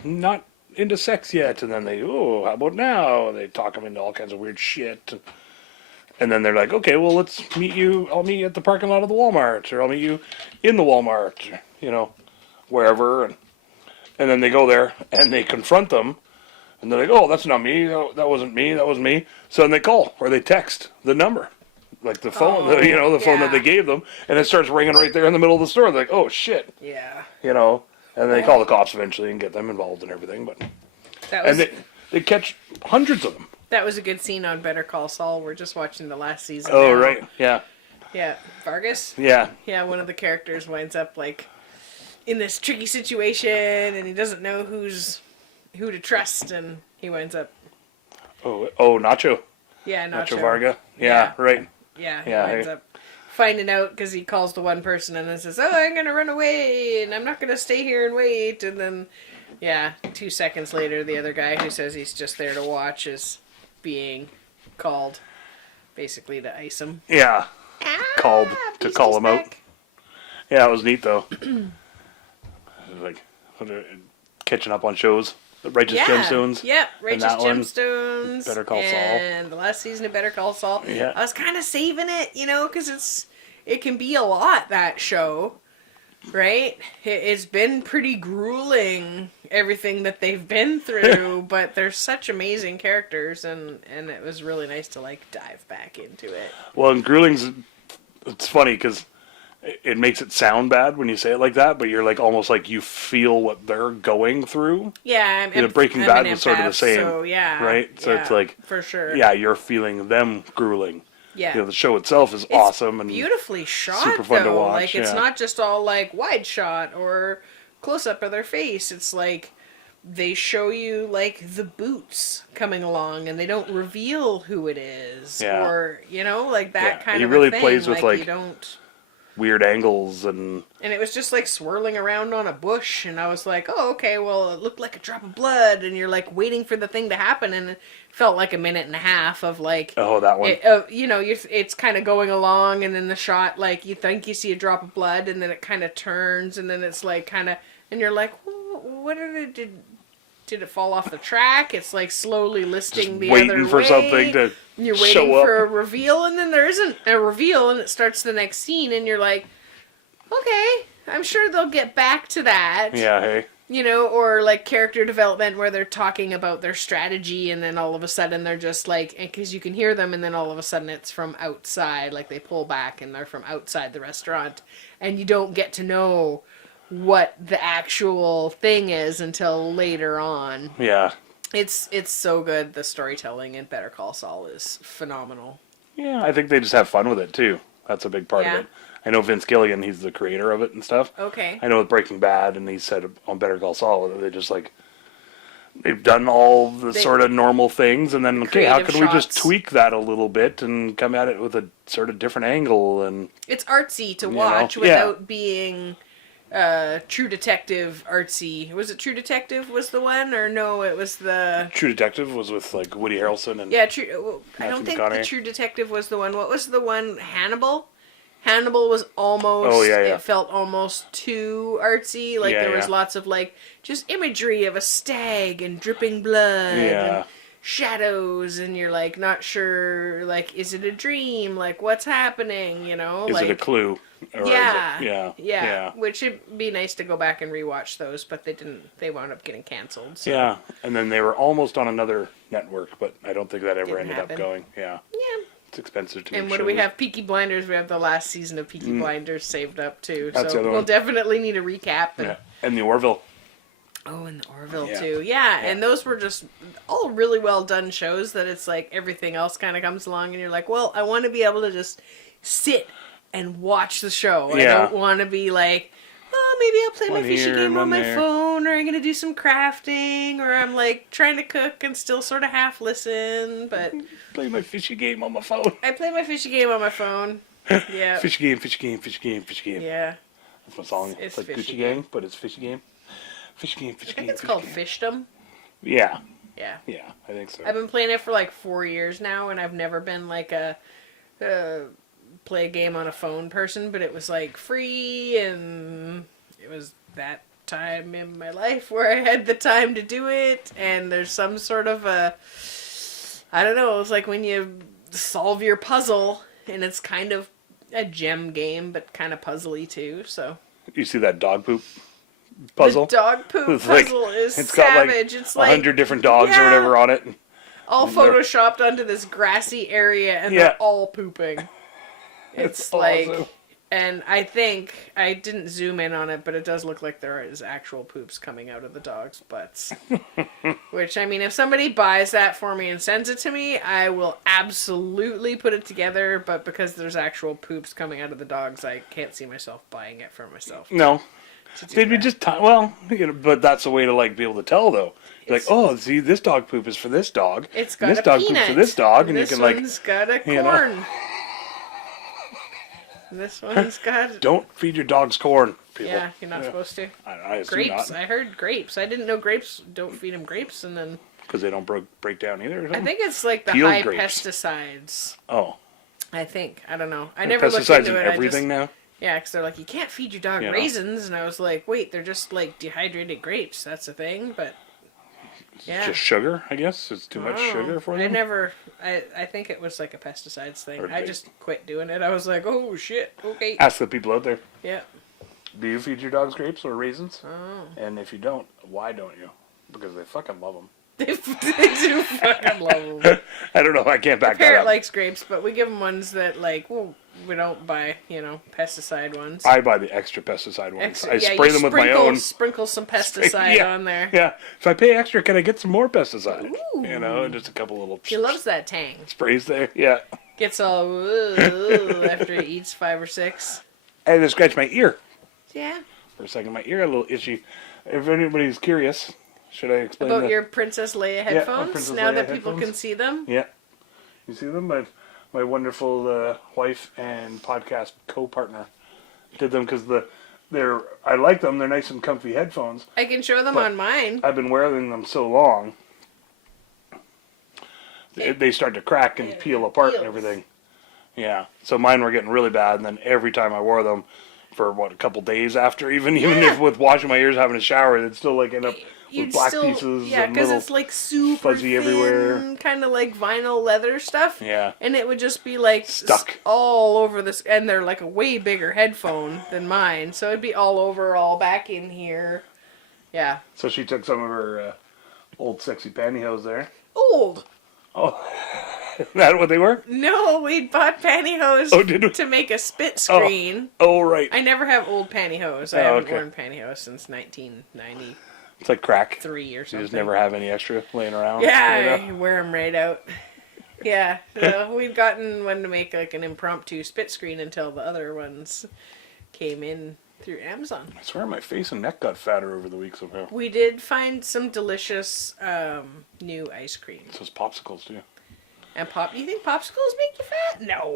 not into sex yet. And then how about now? And they talk them into all kinds of weird shit. And then they're like, okay, well, let's meet you. I'll meet you at the parking lot of the Walmart, or I'll meet you in the Walmart, or, you know, wherever. And then they go there and they confront them. And they're like, oh, that's not me. That wasn't me. That was me. So then they call or they text the number, like the phone, the phone that they gave them. And it starts ringing right there in the middle of the store. They're like, oh, shit. Yeah. You know, and they call the cops eventually and get them involved and everything. But they catch hundreds of them. That was a good scene on Better Call Saul. We're just watching the last season. Oh, now. right. Yeah. Yeah. Vargas? Yeah. Yeah, one of the characters winds up, like, in this tricky situation, and he doesn't know who to trust, and he winds up... Oh, Nacho. Yeah, Nacho Varga. Yeah, right. Yeah, he winds up finding out because he calls the one person and then says, oh, I'm going to run away, and I'm not going to stay here and wait, and then, 2 seconds later, the other guy who says he's just there to watch is being called, basically, to ice him. Yeah. Called to call him out. Yeah, it was neat, though. Like, catching up on shows. The Righteous Gemstones. Yeah, Righteous Gemstones. Better Call Saul. And the last season of Better Call Saul. Yeah. I was kind of saving it, because it can be a lot, that show. Right? It's been pretty grueling, everything that they've been through, but they're such amazing characters, and it was really nice to, like, dive back into it. Well, and grueling's, it's funny, because it makes it sound bad when you say it like that, but you're like almost like you feel what they're going through. Yeah, Breaking Bad was sort of the same, so, right? So it's like, for sure. Yeah, you're feeling them grueling. Yeah, the show itself is awesome and beautifully shot. Super fun to watch. Like it's not just all like wide shot or close up of their face. It's like they show you like the boots coming along, and they don't reveal who it is, or like that kind of. He really a thing. plays with like you don't. Weird angles and it was just like swirling around on a bush, and I was like, oh, okay, well, it looked like a drop of blood, and you're like waiting for the thing to happen, and it felt like a minute and a half of like, oh, that one, it's kind of going along, and then the shot, like, you think you see a drop of blood, and then it kind of turns, and then it's like kind of, and you're like, what did it fall off the track? It's like slowly listing just the waiting other for way. something to You're show waiting up. for a reveal, and then there isn't a reveal, and it starts the next scene, and you're like, okay, I'm sure they'll get back to that. Yeah, hey. Or like character development where they're talking about their strategy, and then all of a sudden they're just like, because you can hear them, and then all of a sudden it's from outside, like they pull back and they're from outside the restaurant, and you don't get to know what the actual thing is until later on. Yeah. It's so good. The storytelling in Better Call Saul is phenomenal. Yeah, I think they just have fun with it too. That's a big part of it. I know Vince Gilligan, he's the creator of it and stuff. Okay. I know with Breaking Bad, and he said on Better Call Saul, they just like, they've done all the sort of normal things, and then, okay, how can we just tweak that a little bit and come at it with a sort of different angle? And it's artsy to watch without being True Detective artsy. Was it True Detective was the one, or no? It was the True Detective was with like Woody Harrelson and I don't think the True Detective was the one. What was the one? Hannibal. Hannibal was almost. It felt almost too artsy. Like there was lots of like just imagery of a stag and dripping blood and shadows, and you're like not sure. Like, is it a dream? Like, what's happening? Is like, it a clue? Or yeah. Which it'd be nice to go back and rewatch those, but they didn't. They wound up getting canceled. So. Yeah, and then they were almost on another network, but I don't think that ever ended up going. Yeah. It's expensive to. And what do we have? Peaky Blinders. We have the last season of Peaky Blinders saved up too. That's so we'll definitely need a recap. And the Orville. Oh, and the Orville Yeah. too. Yeah, and those were just all really well done shows that it's like everything else kind of comes along and you're like, well, I want to be able to just sit and watch the show. I don't want to be like, oh, maybe I'll play my fishy game on my phone, or I'm going to do some crafting, or I'm like trying to cook and still sort of half listen, but... Play my fishy game on my phone. I play my fishy game on my phone. Yeah. Fishy game, fishy game, fishy game, fishy game. Yeah. That's my song. It's like fishy Gucci game. Gang, but it's fishy game. Fishy game, fishy I think game. it's called Fishdom. Yeah. Yeah. Yeah, I think so. I've been playing it for like 4 years now, and I've never been like a play a game on a phone person, but it was like free, and it was that time in my life where I had the time to do it, and there's some sort of a, I don't know, it's like when you solve your puzzle, and it's kind of a gem game, but kind of puzzly too, so. You see that dog poop puzzle? The dog poop It's like- puzzle is It's got like savage. It's like 100 different dogs or whatever on it. all And they're- photoshopped onto this grassy area, and Yeah. they're all pooping. It's It's like, awesome. and I think I didn't zoom in on it, but it does look like there is actual poops coming out of the dog's butts. Which, I mean, if somebody buys that for me and sends it to me, I will absolutely put it together. But because there's actual poops coming out of the dogs, I can't see myself buying it for myself. No. to do They'd be that. just well, you know, but that's a way to like be able to tell though. You're like, oh, see, this dog poop is for this dog. It's and got this a dog peanut. poops for this dog, and This you can like, one's got a you know. corn. This one's got. don't feed your dogs corn, people. Yeah, you're not supposed to. I assume Grapes. not, I heard grapes. I didn't know grapes. Don't feed them grapes, and then because they don't break down either. Or I something? think it's like the Peeled high grapes. pesticides. Oh, I think. I don't know. I and never looked pesticides into in it. everything now. Yeah, because they're like, you can't feed your dog You know. raisins, and I was like, wait, they're just like dehydrated grapes. That's a thing, but yeah. Just sugar, I guess. It's too much Oh, sugar for I them. never. I think it was like a pesticides thing. Or I they- just quit doing it. I was like, oh shit. Okay. Ask the people out there. Yeah. Do you feed your dogs grapes or raisins? Oh. And if you don't, why don't you? Because they fucking love them. They do fucking love them. I don't know. I can't back that Parrot up. likes grapes, but we give them ones that like, well, we don't buy, pesticide ones. I buy the extra pesticide ones. I Yeah, spray you them with my own. Sprinkle some pesticide Yeah, on there. Yeah. If I pay extra, can I get some more pesticide? Ooh. Just a couple little He loves that tang. sprays there. Yeah. Gets all "Ooh," after he eats 5 or 6. I had to scratch my ear Yeah. for a second. My ear got a little itchy. If anybody's curious, should I explain About the- your Princess Leia my headphones. Princess Now Leia that people headphones. can see them. Yeah. You see them? My wonderful wife and podcast co-partner did them because I like them. They're nice and comfy headphones. I can show them But- on mine. I've been wearing them so long. They start to crack and peel apart and peels. everything. Yeah. So mine were getting really bad, and then every time I wore them for a couple days after, even if with washing my ears, having a shower, they'd still like end up with black pieces yeah, and because little it's like super fuzzy everywhere. kind of like vinyl leather stuff. Yeah. And it would just be like Stuck. all over this, and they're like a way bigger headphone than mine, so it'd be all over, all back in here. Yeah. So she took some of her old sexy pantyhose there. Old. Oh, is that what they were? No, we bought pantyhose Oh, did we? to make a spit screen. Oh, right. I never have old pantyhose. I Oh, haven't okay. worn pantyhose since 1993 It's like crack. or You something. just never have any extra laying around. Yeah, You I know? wear them right out. Yeah, so we've gotten one to make like an impromptu spit screen until the other ones came in through Amazon. I swear my face and neck got fatter over the week somehow. We did find some delicious new ice cream. Those popsicles too. And you think popsicles make you fat? No.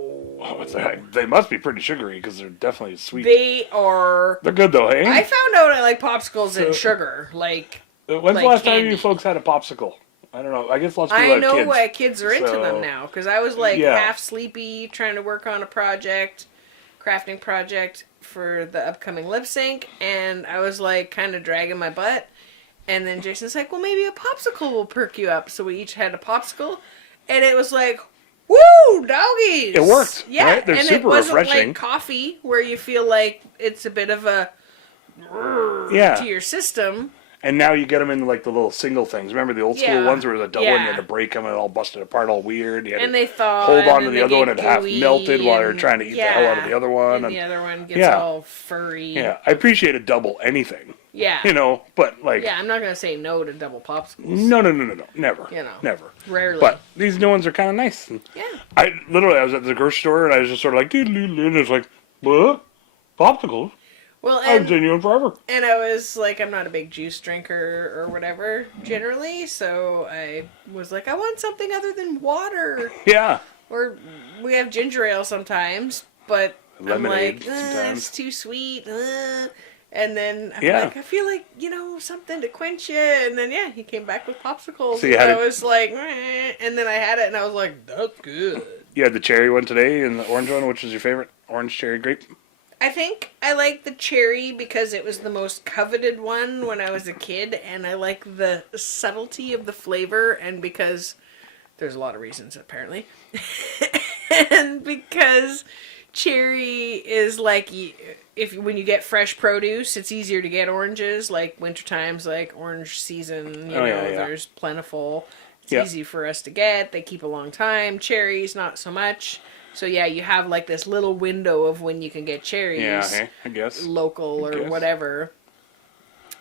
What's that? They must be pretty sugary because they're definitely sweet. They are. They're good though, hey? I found out I like popsicles and sugar. Like, When's like the last time candy. you folks had a popsicle? I don't know. I guess lots of people I have know kids. why kids are into So, them now. Because I was like yeah. half sleepy trying to work on a crafting project for the upcoming lip sync. And I was like kind of dragging my butt. And then Jason's like, well, maybe a popsicle will perk you up. So we each had a popsicle. And it was like, woo, doggies. It worked, Yeah. right? They're and super it wasn't refreshing. like coffee where you feel like it's a bit of a Yeah. to your system. And now you get them in like the little single things. Remember the old school Yeah. ones where it was a double and you Yeah. had to break them and it all busted apart, all weird. You had And to they thaw. hold on to and the they other one get and half gooey melted while you're and- trying to eat the hell out of the other one. And the other one gets Yeah. all furry. Yeah, I appreciate a double anything. Yeah. You know, but like... Yeah, I'm not going to say no to double popsicles. No. Never. You know. Never. Rarely. But these new ones are kind of nice. And Yeah. I was at the grocery store and I was just sort of like, and it's like, what? Popsicles? Well, I haven't seen you in forever. And I was like, I'm not a big juice drinker or whatever, generally, so I was like, I want something other than water. Yeah. Or we have ginger ale sometimes, but Lemonade I'm like, sometimes. it's too sweet. And then I'm Yeah. like, I feel like, something to quench you. And then, yeah, he came back with popsicles. So you and had I was like, and then I had it, and I was like, that's good. You had the cherry one today and the orange one. Which is your favorite? Orange, cherry, grape? I think I like the cherry because it was the most coveted one when I was a kid, and I like the subtlety of the flavor, and because there's a lot of reasons apparently, and because cherry is like when you get fresh produce, it's easier to get oranges. Like winter times, like orange season, there's plentiful. It's easy for us to get. They keep a long time. Cherries, not so much. So yeah, you have like this little window of when you can get cherries. Yeah, I guess. Local or whatever.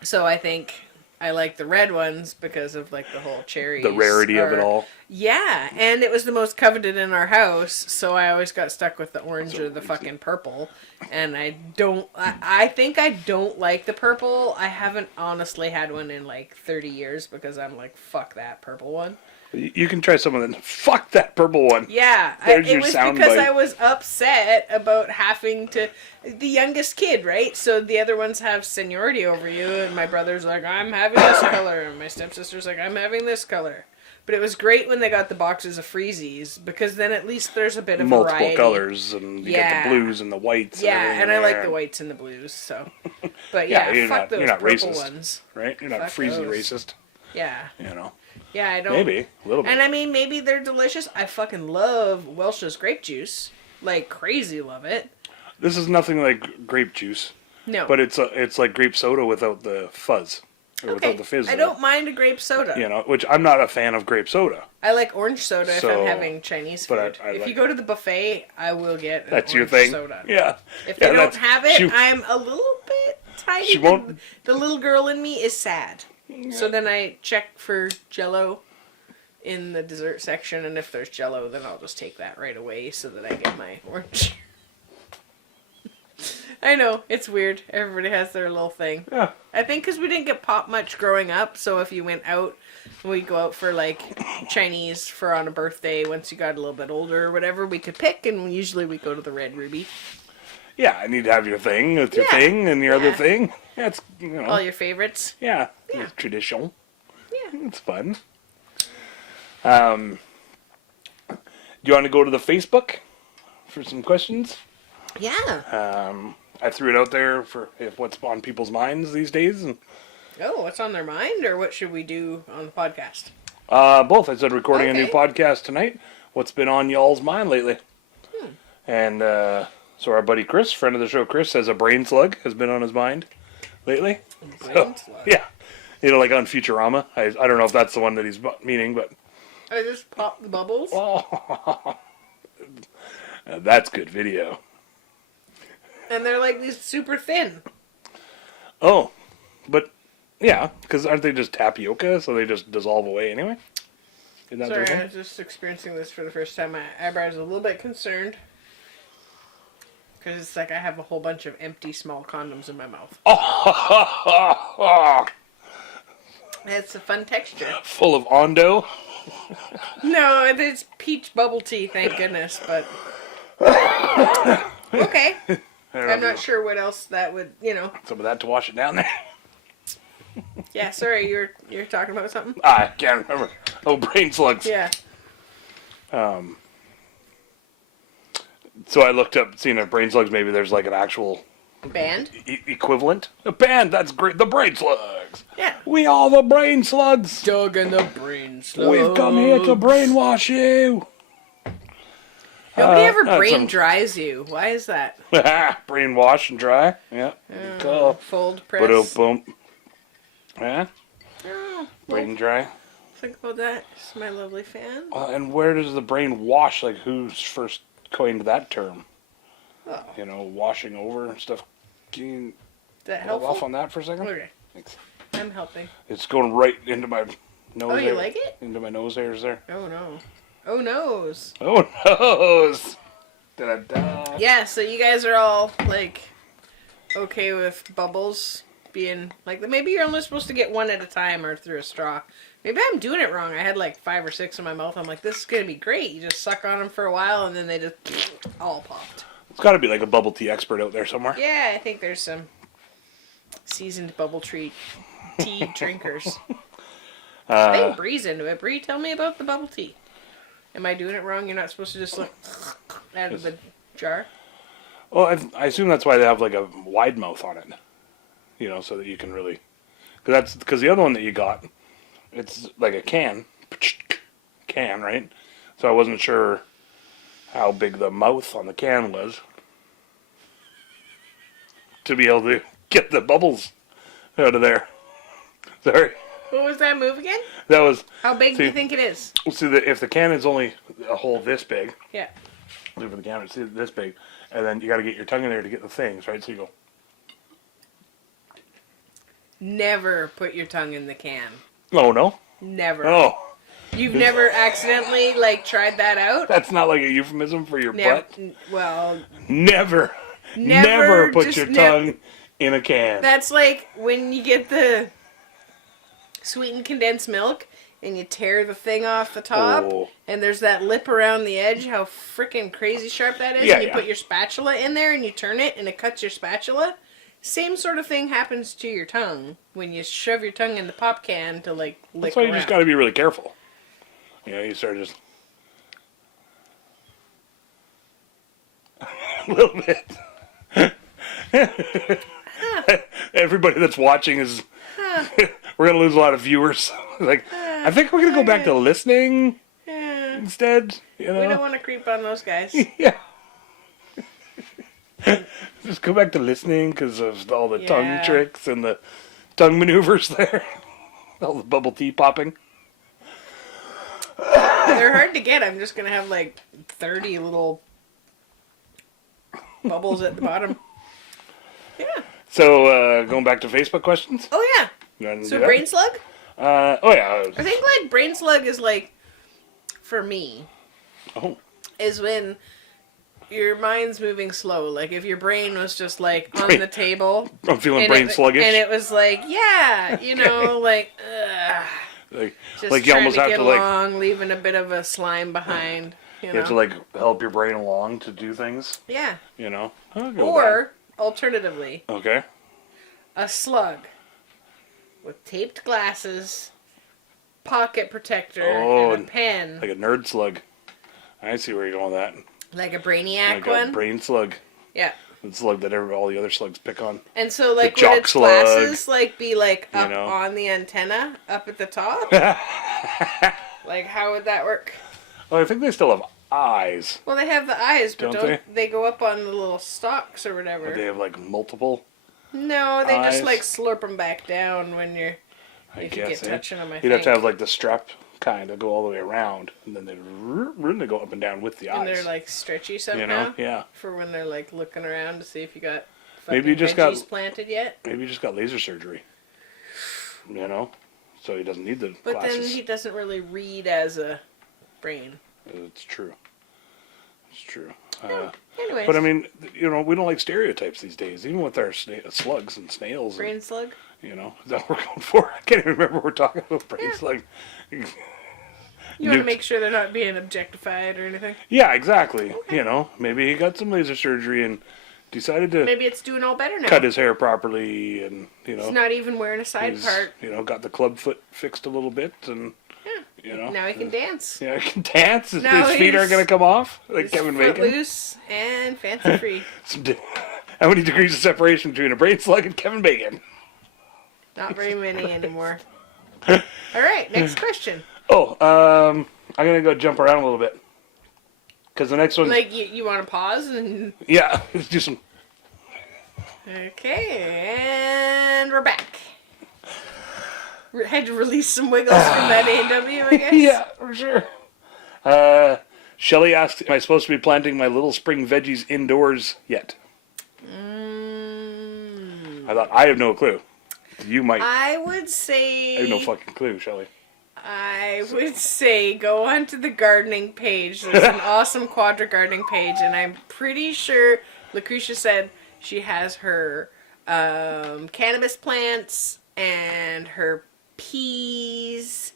So I think I like the red ones because of like the whole cherries. The rarity of it all. Yeah, and it was the most coveted in our house, so I always got stuck with the orange or the fucking purple. And I think I don't like the purple. I haven't honestly had one in like 30 years because I'm like, fuck that purple one. You can try some of them. Fuck that purple one. Yeah, There's it your was sound because bite. I was upset about having to... The youngest kid, right? So the other ones have seniority over you, and my brother's like, I'm having this color, and my stepsister's like, I'm having this color. But it was great when they got the boxes of Freezies, because then at least there's a bit of multiple variety. colors, and you get the blues and the whites. Yeah, and I there. like the whites and the blues, so... But yeah, fuck those purple racist, ones. Right? You're not Fuck Freezy those. racist. Yeah. Yeah, I don't... Maybe. A little bit. And I mean, maybe they're delicious. I fucking love Welch's grape juice. Like, crazy love it. This is nothing like grape juice. No. But it's like grape soda without the fuzz. Or without the fizz. I don't mind a grape soda. Which I'm not a fan of grape soda. I like orange soda if So- I'm having Chinese but food. I if like you go to the buffet, I will get an That's your orange thing. soda. Yeah. If they don't that's- have it, she- I'm a little bit tiny. She won't- The little girl in me is sad. So then I check for Jell-O in the dessert section, and if there's Jell-O, then I'll just take that right away so that I get my orange. I know, it's weird. Everybody has their little thing. Yeah. I think because we didn't get pop much growing up, so if you went out, we'd go out for like Chinese for on a birthday once you got a little bit older or whatever, we could pick, and usually we go to the Red Ruby. Yeah, I need to have your thing with your thing and your other thing. That's, All your favorites. Yeah. Yeah. It's traditional. Yeah. It's fun. Do you want to go to the Facebook for some questions? Yeah. I threw it out there for what's on people's minds these days. And, Oh, what's on their mind, or what should we do on the podcast? both. I said recording a new Okay. podcast tonight. What's been on y'all's mind lately? And so our buddy Chris, friend of the show Chris, says a brain slug has been on his mind lately. Brain slug. Yeah. Like on Futurama. I don't know if that's the one that he's meaning, but... I just popped the bubbles. Oh, that's good video. And they're like these super thin. Oh, but yeah, because aren't they just tapioca, so they just dissolve away anyway? Isn't that Sorry, their I thing? was just experiencing this for the first time. My eyebrows are a little bit concerned. Because it's like I have a whole bunch of empty small condoms in my mouth. Oh, It's a fun texture. full of Ondo. No, it's peach bubble tea, thank goodness, but... Okay. I'm not sure what else that would, Some of that to wash it down there. Yeah, sorry, you're talking about something? I can't remember. Oh, brain slugs. Yeah. So I looked up, seeing if brain slugs, maybe there's like an actual Band? equivalent. A band, that's great. The brain slugs. Yeah. We are the brain slugs. Doug and the brain slug. We've come here to brainwash you. Nobody ever that's brain some- dries you. Why is that? Brainwash and dry. Yeah. Cool. Fold press. Boom. Yeah. Oh, Brain dry. think about that. It's my lovely fan. And where does the brain wash? Like, who's first coined that term? Oh, Washing over and stuff. Can you is that hold helpful? off on that for a second? Okay. Thanks. I'm helping. It's going right into my nose. Oh, you like it? Into my nose hairs there. Oh, no. Oh, noes. Oh, nose! Da-da-da. Yeah, so you guys are all, like, okay with bubbles being, like, maybe you're only supposed to get one at a time or through a straw. Maybe I'm doing it wrong. I had, like, 5 or 6 in my mouth. I'm like, this is going to be great. You just suck on them for a while, and then they just all popped. It's got to be like a bubble tea expert out there somewhere. Yeah, I think there's some seasoned bubble tea drinkers. I think Bree's into it. Bree, tell me about the bubble tea. Am I doing it wrong? You're not supposed to just look out of the jar? Well, I assume that's why they have like a wide mouth on it. You know, so that you can really... Because the other one that you got, it's like a can, right? So I wasn't sure how big the mouth on the can was to be able to get the bubbles out of there. Sorry. What was that move again? That was... How big do you think it is? See, if the can is only a hole this big... Yeah. Look for the camera, see this big, and then you got to get your tongue in there to get the things, right? So you go... Never put your tongue in the can. Oh, no? Never. Oh. You've never accidentally, like, tried that out? That's not like a euphemism for your butt? Well... Never put your tongue in a can. That's like when you get the sweetened condensed milk and you tear the thing off the top and there's that lip around the edge, how freaking crazy sharp that is. Yeah, and you put your spatula in there and you turn it and it cuts your spatula. Same sort of thing happens to your tongue when you shove your tongue in the pop can to, like, lick That's why you around. just got to be really careful. You know, you start just... a little bit. Everybody that's watching is... we're going to lose a lot of viewers. Like, I think we're going to go back to listening instead. You know? We don't want to creep on those guys. Yeah. Just go back to listening because of all the tongue tricks and the tongue maneuvers there. All the bubble tea popping. They're hard to get. I'm just going to have like 30 little bubbles at the bottom. Yeah. So, going back to Facebook questions? Oh, yeah. So, brain slug? Oh, yeah. I think, like, brain slug is, like, for me, is when your mind's moving slow. Like, if your brain was just, like, on the table. I'm feeling brain sluggish. And it was like, yeah, you know, like, just like you almost trying have to to, get along, leaving a bit of a slime behind. You know? have to, like, help your brain along to do things. Yeah. You know? Or, alternatively, okay, a slug with taped glasses, pocket protector, and a pen. Like a nerd slug. I see where you're going with that. Like a brainiac like one? A brain slug. Yeah. The slug that all the other slugs pick on. And so, like, would its glasses, like, be, like, up on the antenna, up at the top? Like, how would that work? Well, I think they still have eyes. Well, they have the eyes, but don't they go up on the little stalks or whatever? But they have, like, multiple No, they eyes. just, like, slurp them back down when you're... If you get touching them, I think. You'd have to have, like, the strap kind of go all the way around, and then they go up and down with the eyes. And they're, like, stretchy somehow? You know? Yeah. For when they're, like, looking around to see if you got maybe you just veggies planted yet? Maybe you just got laser surgery. You know? So he doesn't need the But glasses. then he doesn't really read as a brain. It's true. It's true. Anyways. But I mean, you know, we don't like stereotypes these days, even with our slugs and snails. Brain slug? You know, is that what we're going for? I can't even remember what we're talking about. Brain slug. You want to make sure they're not being objectified or anything? Yeah, exactly. Okay. You know, maybe he got some laser surgery and decided to... Maybe it's doing all better now. Cut his hair properly and, you know... He's not even wearing a side part. You know, got the club foot fixed a little bit and... You know, now he can dance. Yeah, he can dance. His he's feet aren't going to come off like Kevin Bacon. Footloose and fancy free. How many degrees of separation between a brain slug and Kevin Bacon? Not very many anymore. All right, next question. Oh, I'm going to go jump around a little bit. Because the next one... Like, you want to pause? And... Yeah, let's do some... Okay, and we're back. We had to release some wiggles from that A&W, I guess? Yeah, for sure. Shelly asked, am I supposed to be planting my little spring veggies indoors yet? I thought, I have no clue. You might. I would say... I have no fucking clue, Shelley. I would say go onto the gardening page. There's an awesome quadra gardening page, and I'm pretty sure Lucretia said she has her cannabis plants and her peas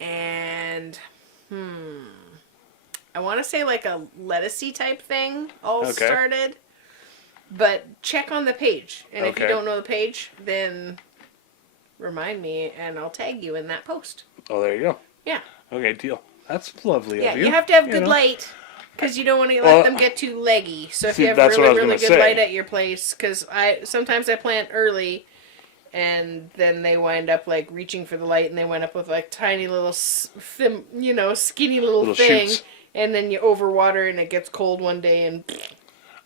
and I want to say like a lettucey type thing all started. But check on the page, and if you don't know the page, then remind me, and I'll tag you in that post. Oh, there you go. Yeah. Okay, deal. That's lovely of you. Yeah, you have to have good light, because you don't want to let them get too leggy. So if you have really good light at your place, because sometimes I plant early, and then they wind up like reaching for the light, and they wind up with like tiny little, skinny little thing, shoots. And then you overwater, and it gets cold one day, and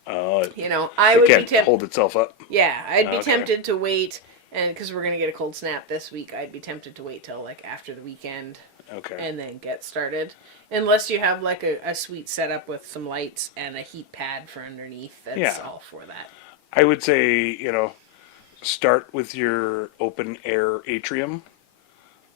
I would be tempted. Hold itself up. Yeah, I'd be tempted to wait, and because we're gonna get a cold snap this week, I'd be tempted to wait till like after the weekend. Okay. And then get started. Unless you have like a sweet setup with some lights and a heat pad for underneath. That's all for that. I would say, start with your open air atrium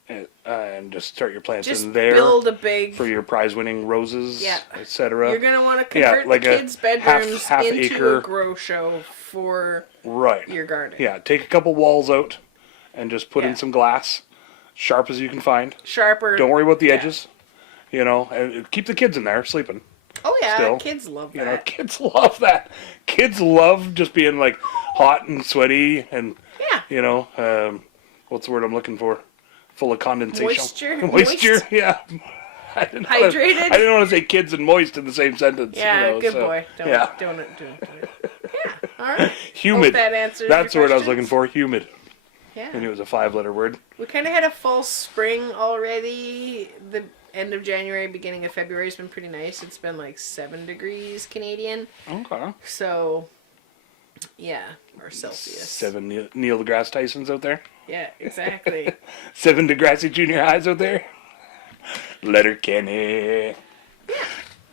and just start your plants in there. Build a big... For your prize winning roses, etc. You're going to want to convert the kids' bedrooms half into acre, a grow show for your garden. Yeah, take a couple walls out and just put in some glass. Sharp as you can find. Sharper. Don't worry about the edges. And keep the kids in there sleeping. Oh yeah, still. Kids love that. Kids love that. Kids love just being like hot and sweaty and what's the word I'm looking for? Full of condensation. Moisture. Yeah. Hydrated. I didn't want to say kids and moist in the same sentence. Yeah, good boy. Don't do it. Yeah. All right. Humid. Hope that answers That's the your word I was looking for. Humid. Yeah. And it was a 5-letter word. We kind of had a false spring already. The end of January, beginning of February has been pretty nice. It's been like 7 degrees Canadian. Okay. So, yeah, or Celsius. 7 Neil deGrasse Tysons out there. Yeah, exactly. 7 Degrassi Junior Highs out there. Letter Kenny.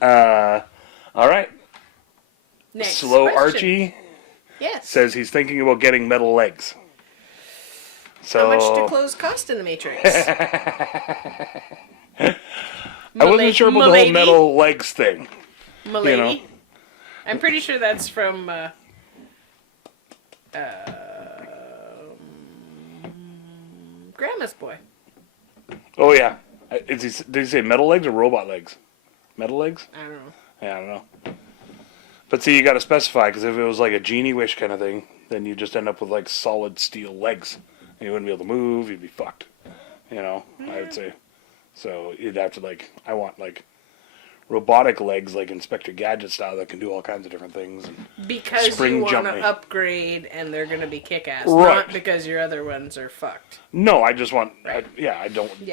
All right. Next Slow question. Archie. Yes. Says he's thinking about getting metal legs. So, how much do clothes cost in the Matrix? I wasn't sure about the whole metal legs thing. Milady? I'm pretty sure that's from Grandma's Boy. Oh yeah. Did he say metal legs or robot legs? Metal legs? I don't know. Yeah, I don't know. But see, you got to specify, because if it was like a Genie Wish kind of thing, then you just end up with like solid steel legs. You wouldn't be able to move. You'd be fucked. I would say. So you'd have to I want robotic legs, like Inspector Gadget style, that can do all kinds of different things. And because you want to upgrade, and they're going to be kick-ass, not because your other ones are fucked. No, I just want. Right.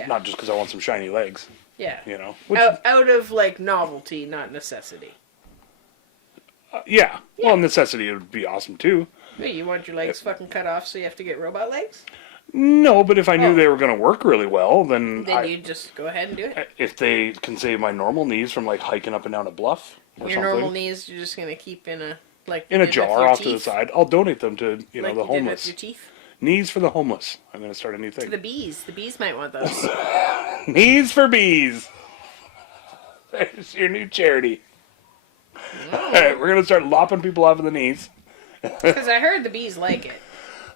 Not just because I want some shiny legs. Yeah. Which, out of novelty, not necessity. Yeah. Well, necessity would be awesome too. Wait, you want your legs fucking cut off, so you have to get robot legs? No, but if I knew they were going to work really well, then you'd just go ahead and do it. If they can save my normal knees from hiking up and down a bluff or your something. normal knees, you're just going to keep in a jar off to the side. I'll donate them to the homeless. Did with your teeth? Knees for the homeless. I'm going to start a new thing. To the bees. The bees might want those. Knees for bees. There's your new charity. All right, we're going to start lopping people off of the knees. Because I heard the bees like it.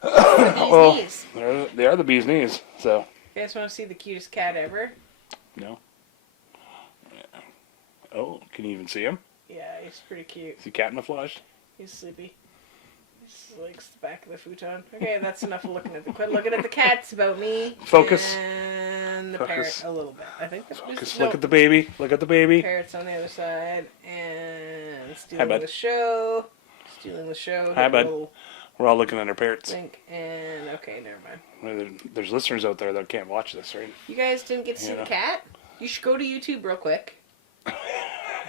The bees' knees. They are the bees' knees. So. You guys want to see the cutest cat ever? No. Oh, can you even see him? Yeah, he's pretty cute. Is he camouflaged? He's sleepy. He likes the back of the futon. Okay, that's enough of looking at the quit looking at the cats about me. Focus. And the parrot a little bit. I think that's Focus. Look at the baby. Look at the baby. Parrot's on the other side. And stealing the show. Hi, bud. We're all looking at our parrots. And okay, never mind. There's listeners out there that can't watch this, right? You guys didn't get to see the cat? You should go to YouTube real quick.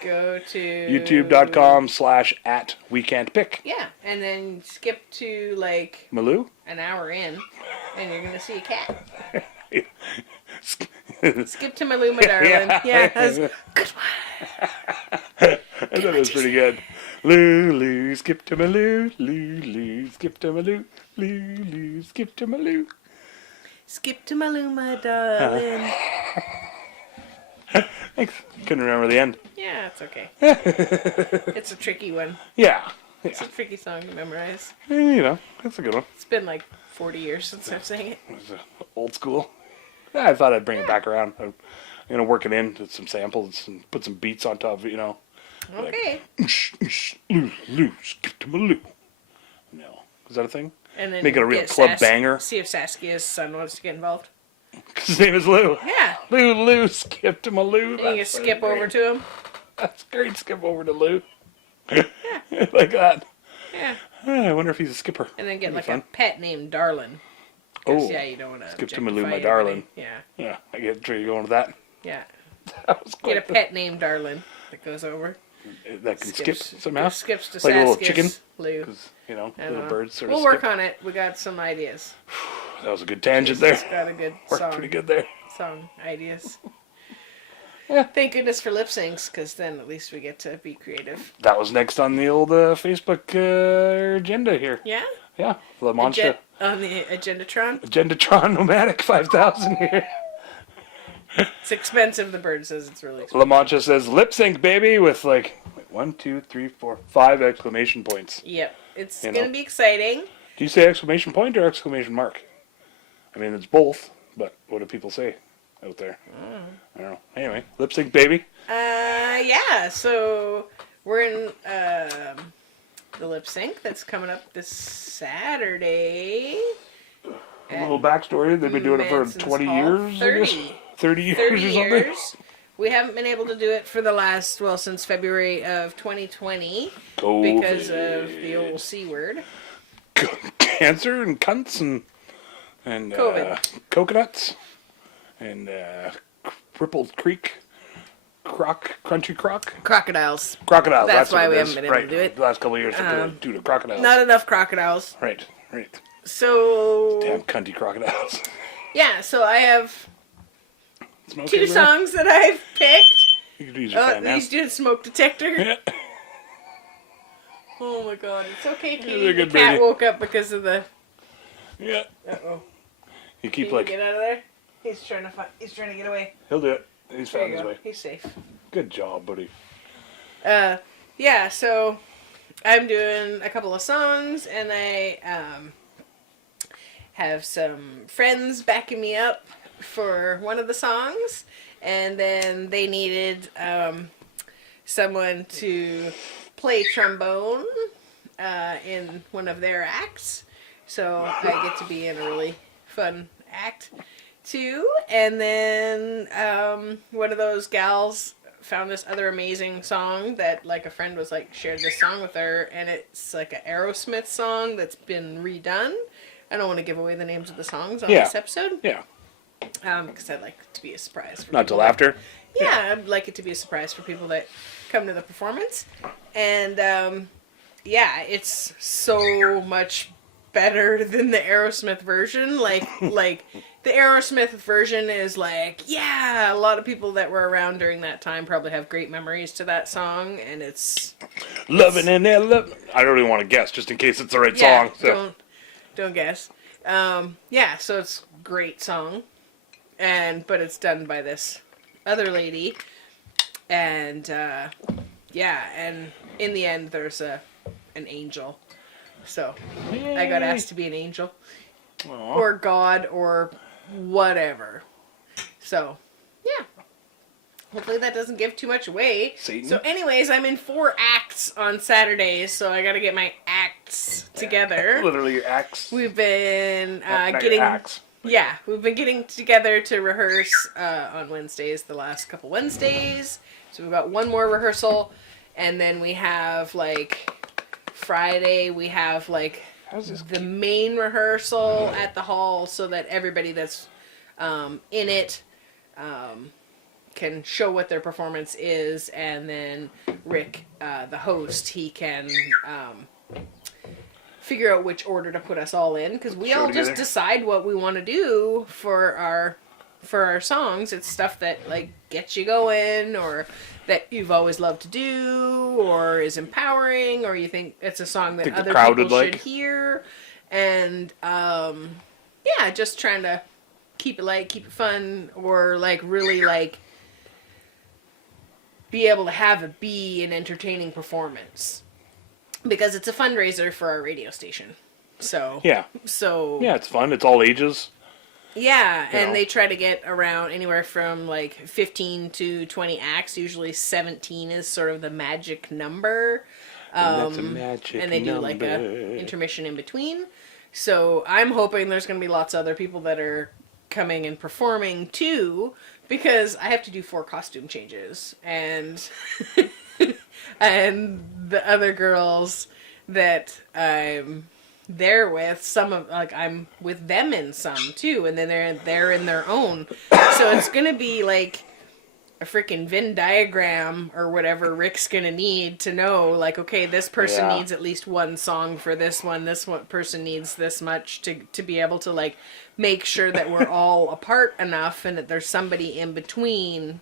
Go to youtube.com/@wecan'tpick. Yeah, and then skip to Malou? an hour in, and you're gonna see a cat. Skip to Malou, my darling. Yeah, that's good one. I thought it was pretty good. Lou, skip to my Lou, skip to my Lou, skip to my Lou. Skip to my Lou, my darling. Thanks. Couldn't remember the end. Yeah, it's okay. It's a tricky one. Yeah. It's a tricky song to memorize. You know, that's a good one. It's been like 40 years since I've sang it. It's old school. Yeah, I thought I'd bring it back around. I'm gonna work it in with some samples and put some beats on top of it, you know. Okay. Like, Lou, skip to my Lou. No. Is that a thing? And then Make it a real get club banger. See if Saskia's son wants to get involved. His name is Lou. Yeah. Lou, skip to my Lou. And you can skip over to him. That's great. Skip over to Lou. Like that. Yeah. I wonder if he's a skipper. And then get That'd like be a fun. pet named Darlin. Oh. Yeah, you don't want to Skip to my Lou, my darling. Yeah. Yeah, I get sure you're going with that. Yeah. That was Get a quite pet named Darlin that goes over. that can skip somehow. Skips to Like a little Saskia's chicken. Lou. Because, you know, I don't little know. birds sort We'll of work skip. on it. We got some ideas. That was a good tangent It's there. got a good Worked song. pretty good there. Song ideas. Yeah. Thank goodness for lip syncs, because then at least we get to be creative. That was next on the old Facebook agenda here. Yeah? Yeah, La Mancha. On the Agendatron. Agendatron Nomadic 5000 here. It's expensive, the bird says it's really expensive. La Mancha says lip sync, baby, with like 1, 2, 3, 4, 5 exclamation points. Yep. It's You going to know. be exciting. Do you say exclamation point or exclamation mark? I mean, it's both, but what do people say out there? I don't know. Anyway, lip sync, baby. Yeah, so we're in the lip sync that's coming up this Saturday. A little backstory. They've been doing it for Manson's 20 Hall. years, I guess? 30 years 30 or something? years. We haven't been able to do it for the last, since February of 2020 because of the old C word. Cancer and cunts and COVID. Coconuts and Crippled Creek, Crunchy Croc. Crocodiles. Crocodiles. That's why what we it haven't is. been able to Right. do it. The last couple of years, due to crocodiles. Not enough crocodiles. Right. So, Damn cunty crocodiles. yeah, so I have Smoke 2 everywhere. songs that I've picked. You could use your fan now. He's doing smoke detector. Yeah. Oh my god, it's okay, He's Katie. a The good cat baby. woke up because of the... Yeah. Uh-oh. You Can keep you like, get out of there? He's trying to get away. he'll do it. He's There found you his go. way. He's safe. Good job, buddy. Yeah, so I'm doing a couple of songs, and I have some friends backing me up for one of the songs, and then they needed someone to play trombone in one of their acts, so I get to be in a really fun act too. And then one of those gals found this other amazing song that like a friend was like shared this song with her, and it's like an Aerosmith song that's been redone. I don't want to give away the names of the songs on this episode. Yeah. Because I'd like it to be a surprise for Not people till after. yeah, I'd like it to be a surprise for people that come to the performance. And yeah, it's so much better than the Aerosmith version. Like the Aerosmith version is like, yeah, a lot of people that were around during that time probably have great memories to that song, and it's Loving and they're loving. I don't even want to guess, just in case it's the right song. So. don't guess. Yeah, so it's a great song, but it's done by this other lady, and yeah, and in the end there's an angel. So I got asked to be an angel. Aww. Or God, or whatever. So, yeah. Hopefully that doesn't give too much away. Satan. So anyways, I'm in 4 acts on Saturdays, so I gotta get my acts together. Literally your axe. We've been Not your getting... axe. Yeah, we've been getting together to rehearse on Wednesdays, the last couple Wednesdays. So we've got one more rehearsal, and then we have, like, Friday, we have, like, the main rehearsal at the hall so that everybody that's in it can show what their performance is, and then Rick, the host, he can figure out which order to put us all in, because we all just decide what we want to do for our songs. It's stuff that like gets you going, or that you've always loved to do, or is empowering, or you think it's a song that other people should hear. And, yeah, just trying to keep it light, keep it fun, or, like, really, like, be able to have it be an entertaining performance. Because it's a fundraiser for our radio station. So. Yeah. So. Yeah, it's fun. It's all ages. Yeah, and they try to get around anywhere from like 15 to 20 acts. Usually 17 is sort of the magic number. And that's a magic and they do number. like a intermission in between. So I'm hoping there's going to be lots of other people that are coming and performing too, because I have to do 4 costume changes. And and the other girls that I'm there with, some of, like, I'm with them in some too, and then they're in their own, so it's gonna be like a freaking Venn diagram or whatever Rick's gonna need to know, like, okay, this person needs at least one song for this one person needs this much to be able to, like, make sure that we're all apart enough and that there's somebody in between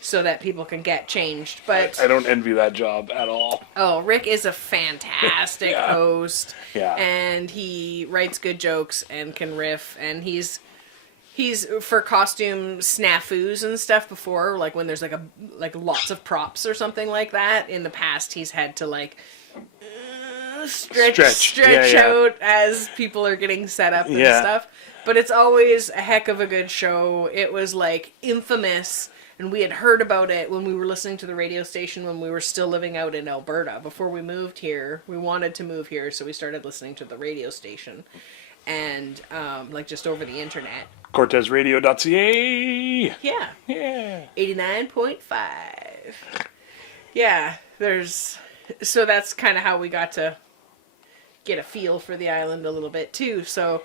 so that people can get changed. But I don't envy that job at all. Oh, Rick is a fantastic host. Yeah. And he writes good jokes and can riff, and he's for costume snafus and stuff before, like when there's like lots of props or something like that. In the past, he's had to like stretch out as people are getting set up and stuff. But it's always a heck of a good show. It was like infamous. And we had heard about it when we were listening to the radio station when we were still living out in Alberta. Before we moved here, we wanted to move here, so we started listening to the radio station. And, like, just over the internet. CortezRadio.ca! Yeah. Yeah. 89.5. Yeah, so that's kind of how we got to get a feel for the island a little bit, too. So,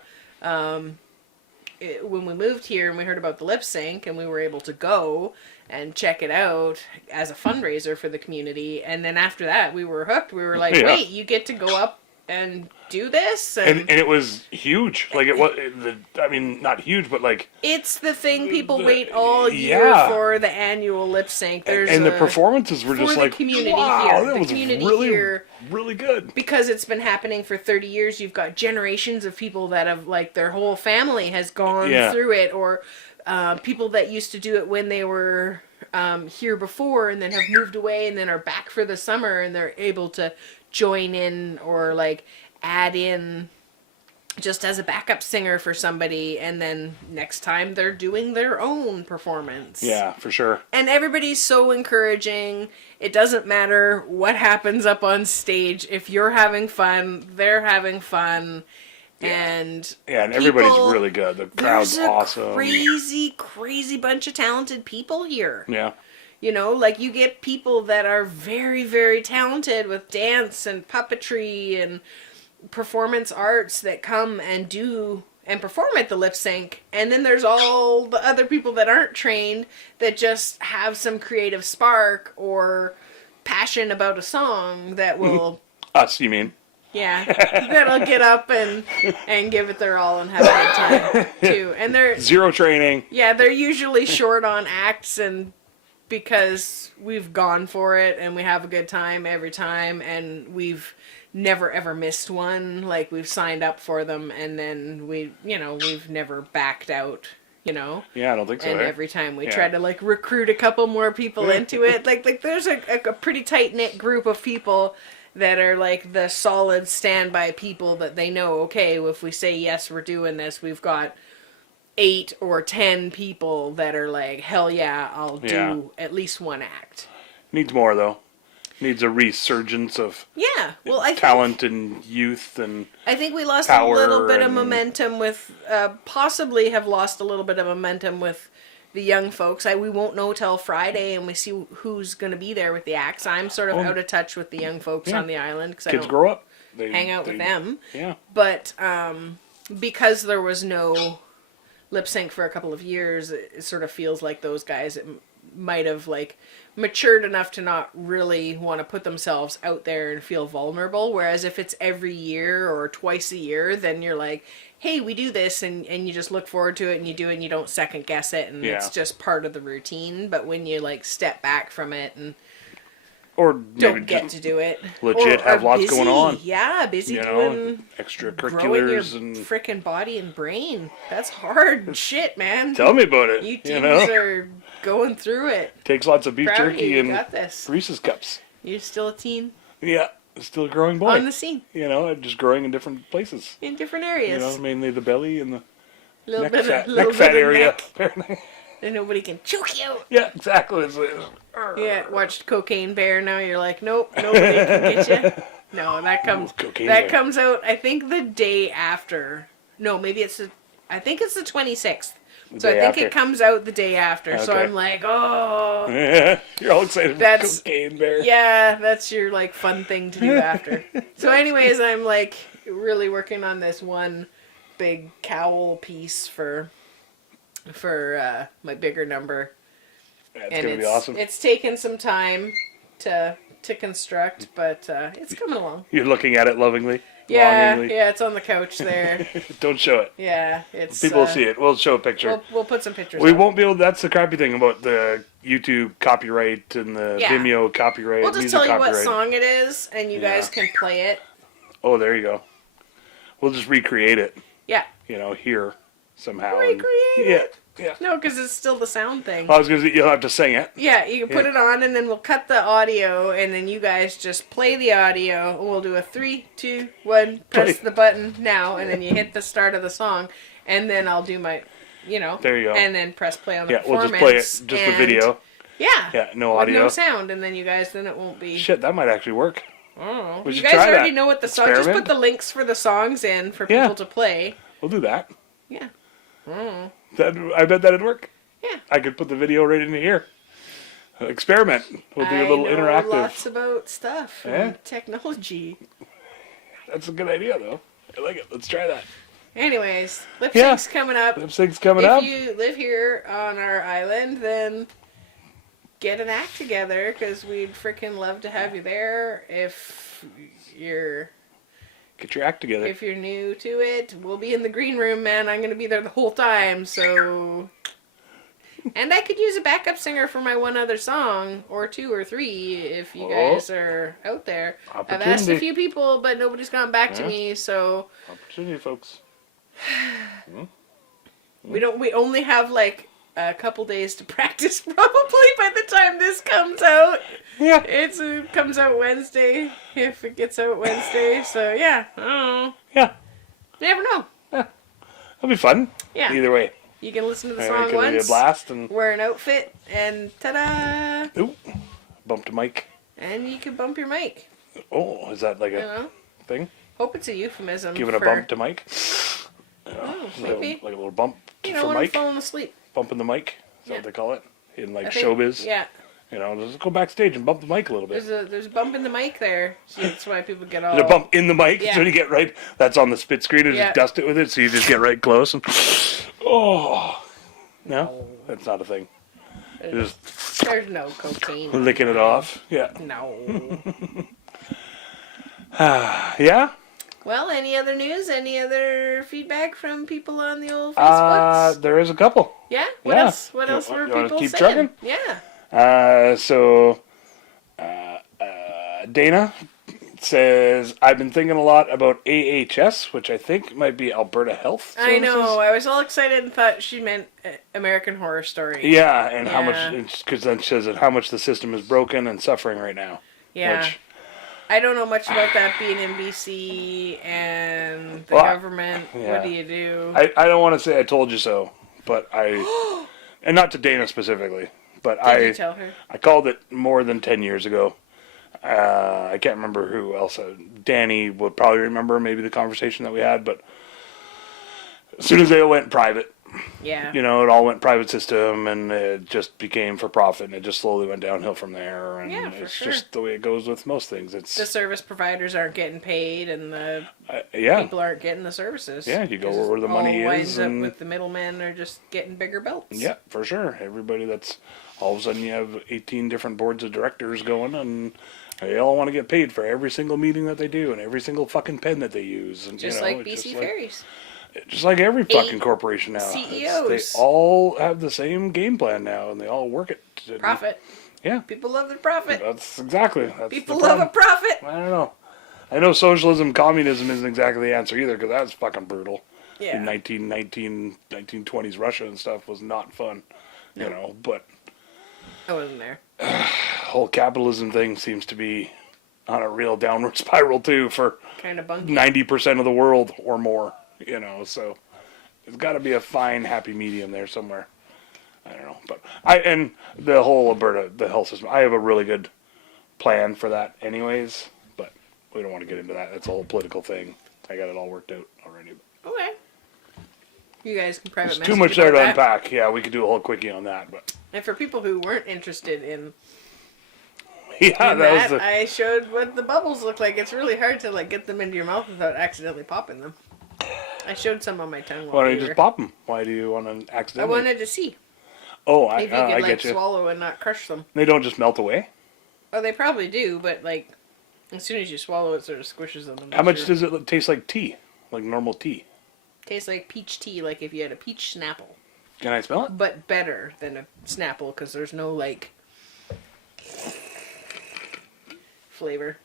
when we moved here and we heard about the lip sync and we were able to go and check it out as a fundraiser for the community, and then after that we were hooked. We were like, wait, you get to go up and do this? And it was huge. Like, it was, I mean, not huge, but like... It's the thing people wait all year for, the annual lip sync. And the performances were just like, wow, that was really, really good. Because it's been happening for 30 years, you've got generations of people that have, like, their whole family has gone through it, or people that used to do it when they were here before and then have moved away and then are back for the summer, and they're able to join in or, like, add in just as a backup singer for somebody, and then next time they're doing their own performance. Yeah, for sure. And everybody's so encouraging. It doesn't matter what happens up on stage. If you're having fun, they're having fun. And everybody's really good. The crowd's awesome. Crazy bunch of talented people here. Yeah. You know, like, you get people that are very, very talented with dance and puppetry and performance arts that come and do and perform at the lip sync. And then there's all the other people that aren't trained that just have some creative spark or passion about a song that will... Us, you mean? Yeah, that'll get up and give it their all and have a good time, too. And they're... Zero training. Yeah, they're usually short on acts, and because we've gone for it and we have a good time every time, and we've never ever missed one. Like, we've signed up for them, and then we've never backed out, you know? Yeah, I don't think so. And every time we try to, like, recruit a couple more people into it, like there's a pretty tight-knit group of people that are, like, the solid standby people that they know, okay, if we say yes, we're doing this, we've got 8 or 10 people that are like, hell yeah, I'll do at least one act. Needs more, though. Needs a resurgence of talent and youth and I think we lost a little bit of momentum with, possibly have lost a little bit of momentum with the young folks. We won't know till Friday, and we see who's going to be there with the acts. I'm sort of out of touch with the young folks on the island because I don't grow up. Hang out with them. Yeah. But because there was no lip sync for a couple of years, it sort of feels like those guys might have like matured enough to not really want to put themselves out there and feel vulnerable. Whereas if it's every year or twice a year, then you're like, hey, we do this, and you just look forward to it and you do it and you don't second guess it, and it's just part of the routine. But when you like step back from it and or don't get to do it, legit or have lots busy, going on. Yeah, busy You know, doing extracurriculars your and freaking body and brain. That's hard shit, man. tell me about it. You teens know, are going through it. takes lots of beef Proud of jerky you. and You got this. Reese's cups. You're still a teen Yeah, still a growing boy. on the scene You know, I'm just growing in different places. in different You areas. know, mainly the belly and the Little neck bit fat, of little neck fat bit of area. neck, and nobody can choke you. Yeah, exactly. Yeah, watched Cocaine Bear. Now you're like, nope, nobody can get you. No, that comes Cocaine that Bear. comes out. I think the day after. No, maybe it's the. I think it's the 26th. So I day think after. it comes out the day after. So Okay. I'm like, oh, You're all excited That's- for Cocaine Bear. yeah, that's your like fun thing to do after. So, anyways, I'm like really working on this one big cowl piece for my bigger number. That's And gonna be awesome. It's taken some time to construct, but it's coming along. You're looking at it lovingly. Yeah, longingly. yeah, it's on the couch there. Don't show it. Yeah, it's People will see it. We'll show a picture. We'll put some pictures. We up. won't be able. That's the crappy thing about the YouTube copyright and the Yeah. Vimeo copyright. We'll just music tell you copyright. what song it is, and you guys can play it. Oh, there you go. We'll just recreate it. Yeah, You know, here somehow. recreate Yeah, it. yeah. No, because it's still the sound thing. I was gonna say you'll have to sing it. Yeah, you can put Yeah. it on, and then we'll cut the audio, and then you guys just play the audio. We'll do a 3, 2, 1, press Play. the button now, and then you hit the start of the song, and then I'll do my, There you go. and then press play on the Yeah, we'll performance. just play it, just the and- video. Yeah. Yeah, no With audio. no sound, and then you guys, then it won't be. Shit, that might actually work. I don't know. We You should guys try already that. know what the song. Just Experiment. put the links for the songs in for Yeah. people to play. We'll do that. Yeah. I bet that'd work. Yeah. I could put the video right into here. Experiment. We'll do a little I know interactive. lots about stuff Yeah. and technology. That's a good idea, though. I like it. Let's try that. Anyways, lip Yeah. sync's coming up. Lip sync's coming If up. you live here on our island, then get an act together, because we'd freaking love to have you there. If you're Get your act together. new to it, we'll be in the green room, man. I'm gonna be there the whole time, so. And I could use a backup singer for my one other song, or 2 or 3, if you guys are out there. I've asked a Opportunity. few people, but nobody's gotten back to Yeah. me, so Opportunity, folks. we only have like a couple days to practice, probably by the time this comes out. Yeah. It comes out Wednesday, if it gets out Wednesday, so yeah, I don't know. Yeah. You never know. It'll be fun. Yeah. Either way. You can listen to the It song could be a once, blast and wear an outfit, and ta-da! ooh, bumped a mic. And you can bump your mic, Oh, is that like you a know? thing? Hope it's a euphemism Giving a for, bump to mic? oh, Like maybe. a little bump You know, for when I'm mic? falling asleep. Bumping the mic? Is that Yeah. what they call it? In like I think- showbiz? Yeah. You know, just go backstage and bump the mic a little bit. There's a bump in the mic there, so that's why people get all... There's a bump in the mic, Yeah. so you get right. That's on the spit screen, and Yeah. just dust it with it, so you just get right close. And oh, no, that's not a thing. You're just There's no cocaine. licking it off. Yeah, No. yeah. Well, any other news? Any other feedback from people on the old Facebooks? There is a couple. Yeah? What yeah. else? What You else want- were you wanna people keep saying? trucking? Yeah. So Dana says, I've been thinking a lot about AHS, which I think might be Alberta Health I Services. know. I was all excited and thought she meant American Horror Story. Yeah, and how Yeah. much, because then she says that how much the system is broken and suffering right now. Yeah. Which, I don't know much about that being in BC and the Well, government. yeah. What do you do? I don't want to say I told you so, but I, and not to Dana specifically, but Did you tell her? I called it more than 10 years ago. I can't remember who else. Danny would probably remember maybe the conversation that we had, but as soon as they went private, Yeah. you know, it all went private system and it just became for profit and it just slowly went downhill from there. And Yeah, for it's sure. just the way it goes with most things. It's, The service providers aren't getting paid and the yeah. people aren't getting the services. Yeah, you go 'Cause where the money all is winds up and- with the middlemen are just getting bigger belts. Yeah, for sure. Everybody that's all of a sudden you have 18 different boards of directors going, and they all want to get paid for every single meeting that they do and every single fucking pen that they use. And, Just like BC Ferries. Just like every fucking corporation now. CEOs. They all have the same game plan now, and they all work it. Profit. Yeah. People love the profit. That's exactly. People love a profit. I don't know. I know socialism, communism isn't exactly the answer either, because that was fucking brutal. Yeah. In 1920s Russia and stuff was not fun. No. You know, but I wasn't there. The whole capitalism thing seems to be on a real downward spiral, too, for kind of bunky. 90% of the world or more. You know, so there's got to be a fine, happy medium there somewhere. I don't know, but and the whole Alberta, the health system, I have a really good plan for that, anyways. But we don't want to get into that. That's a whole political thing. I got it all worked out already. Okay. You guys can private message. Too much there to that. unpack. Yeah, we could do a whole quickie on that, but and for people who weren't interested in. Yeah, that was. I showed what the bubbles look like. It's really hard to like get them into your mouth without accidentally popping them. I showed some on my tongue. Why don't you just pop them? Why do you want to accidentally? I wanted to see. Oh, if you could get you. Swallow and not crush them. They don't just melt away? Oh, they probably do, but like, as soon as you swallow it, sort of squishes them. How much does it taste like tea? Like normal tea? Tastes like peach tea, like if you had a peach Snapple. Can I smell it? But better than a Snapple, because there's no like flavor.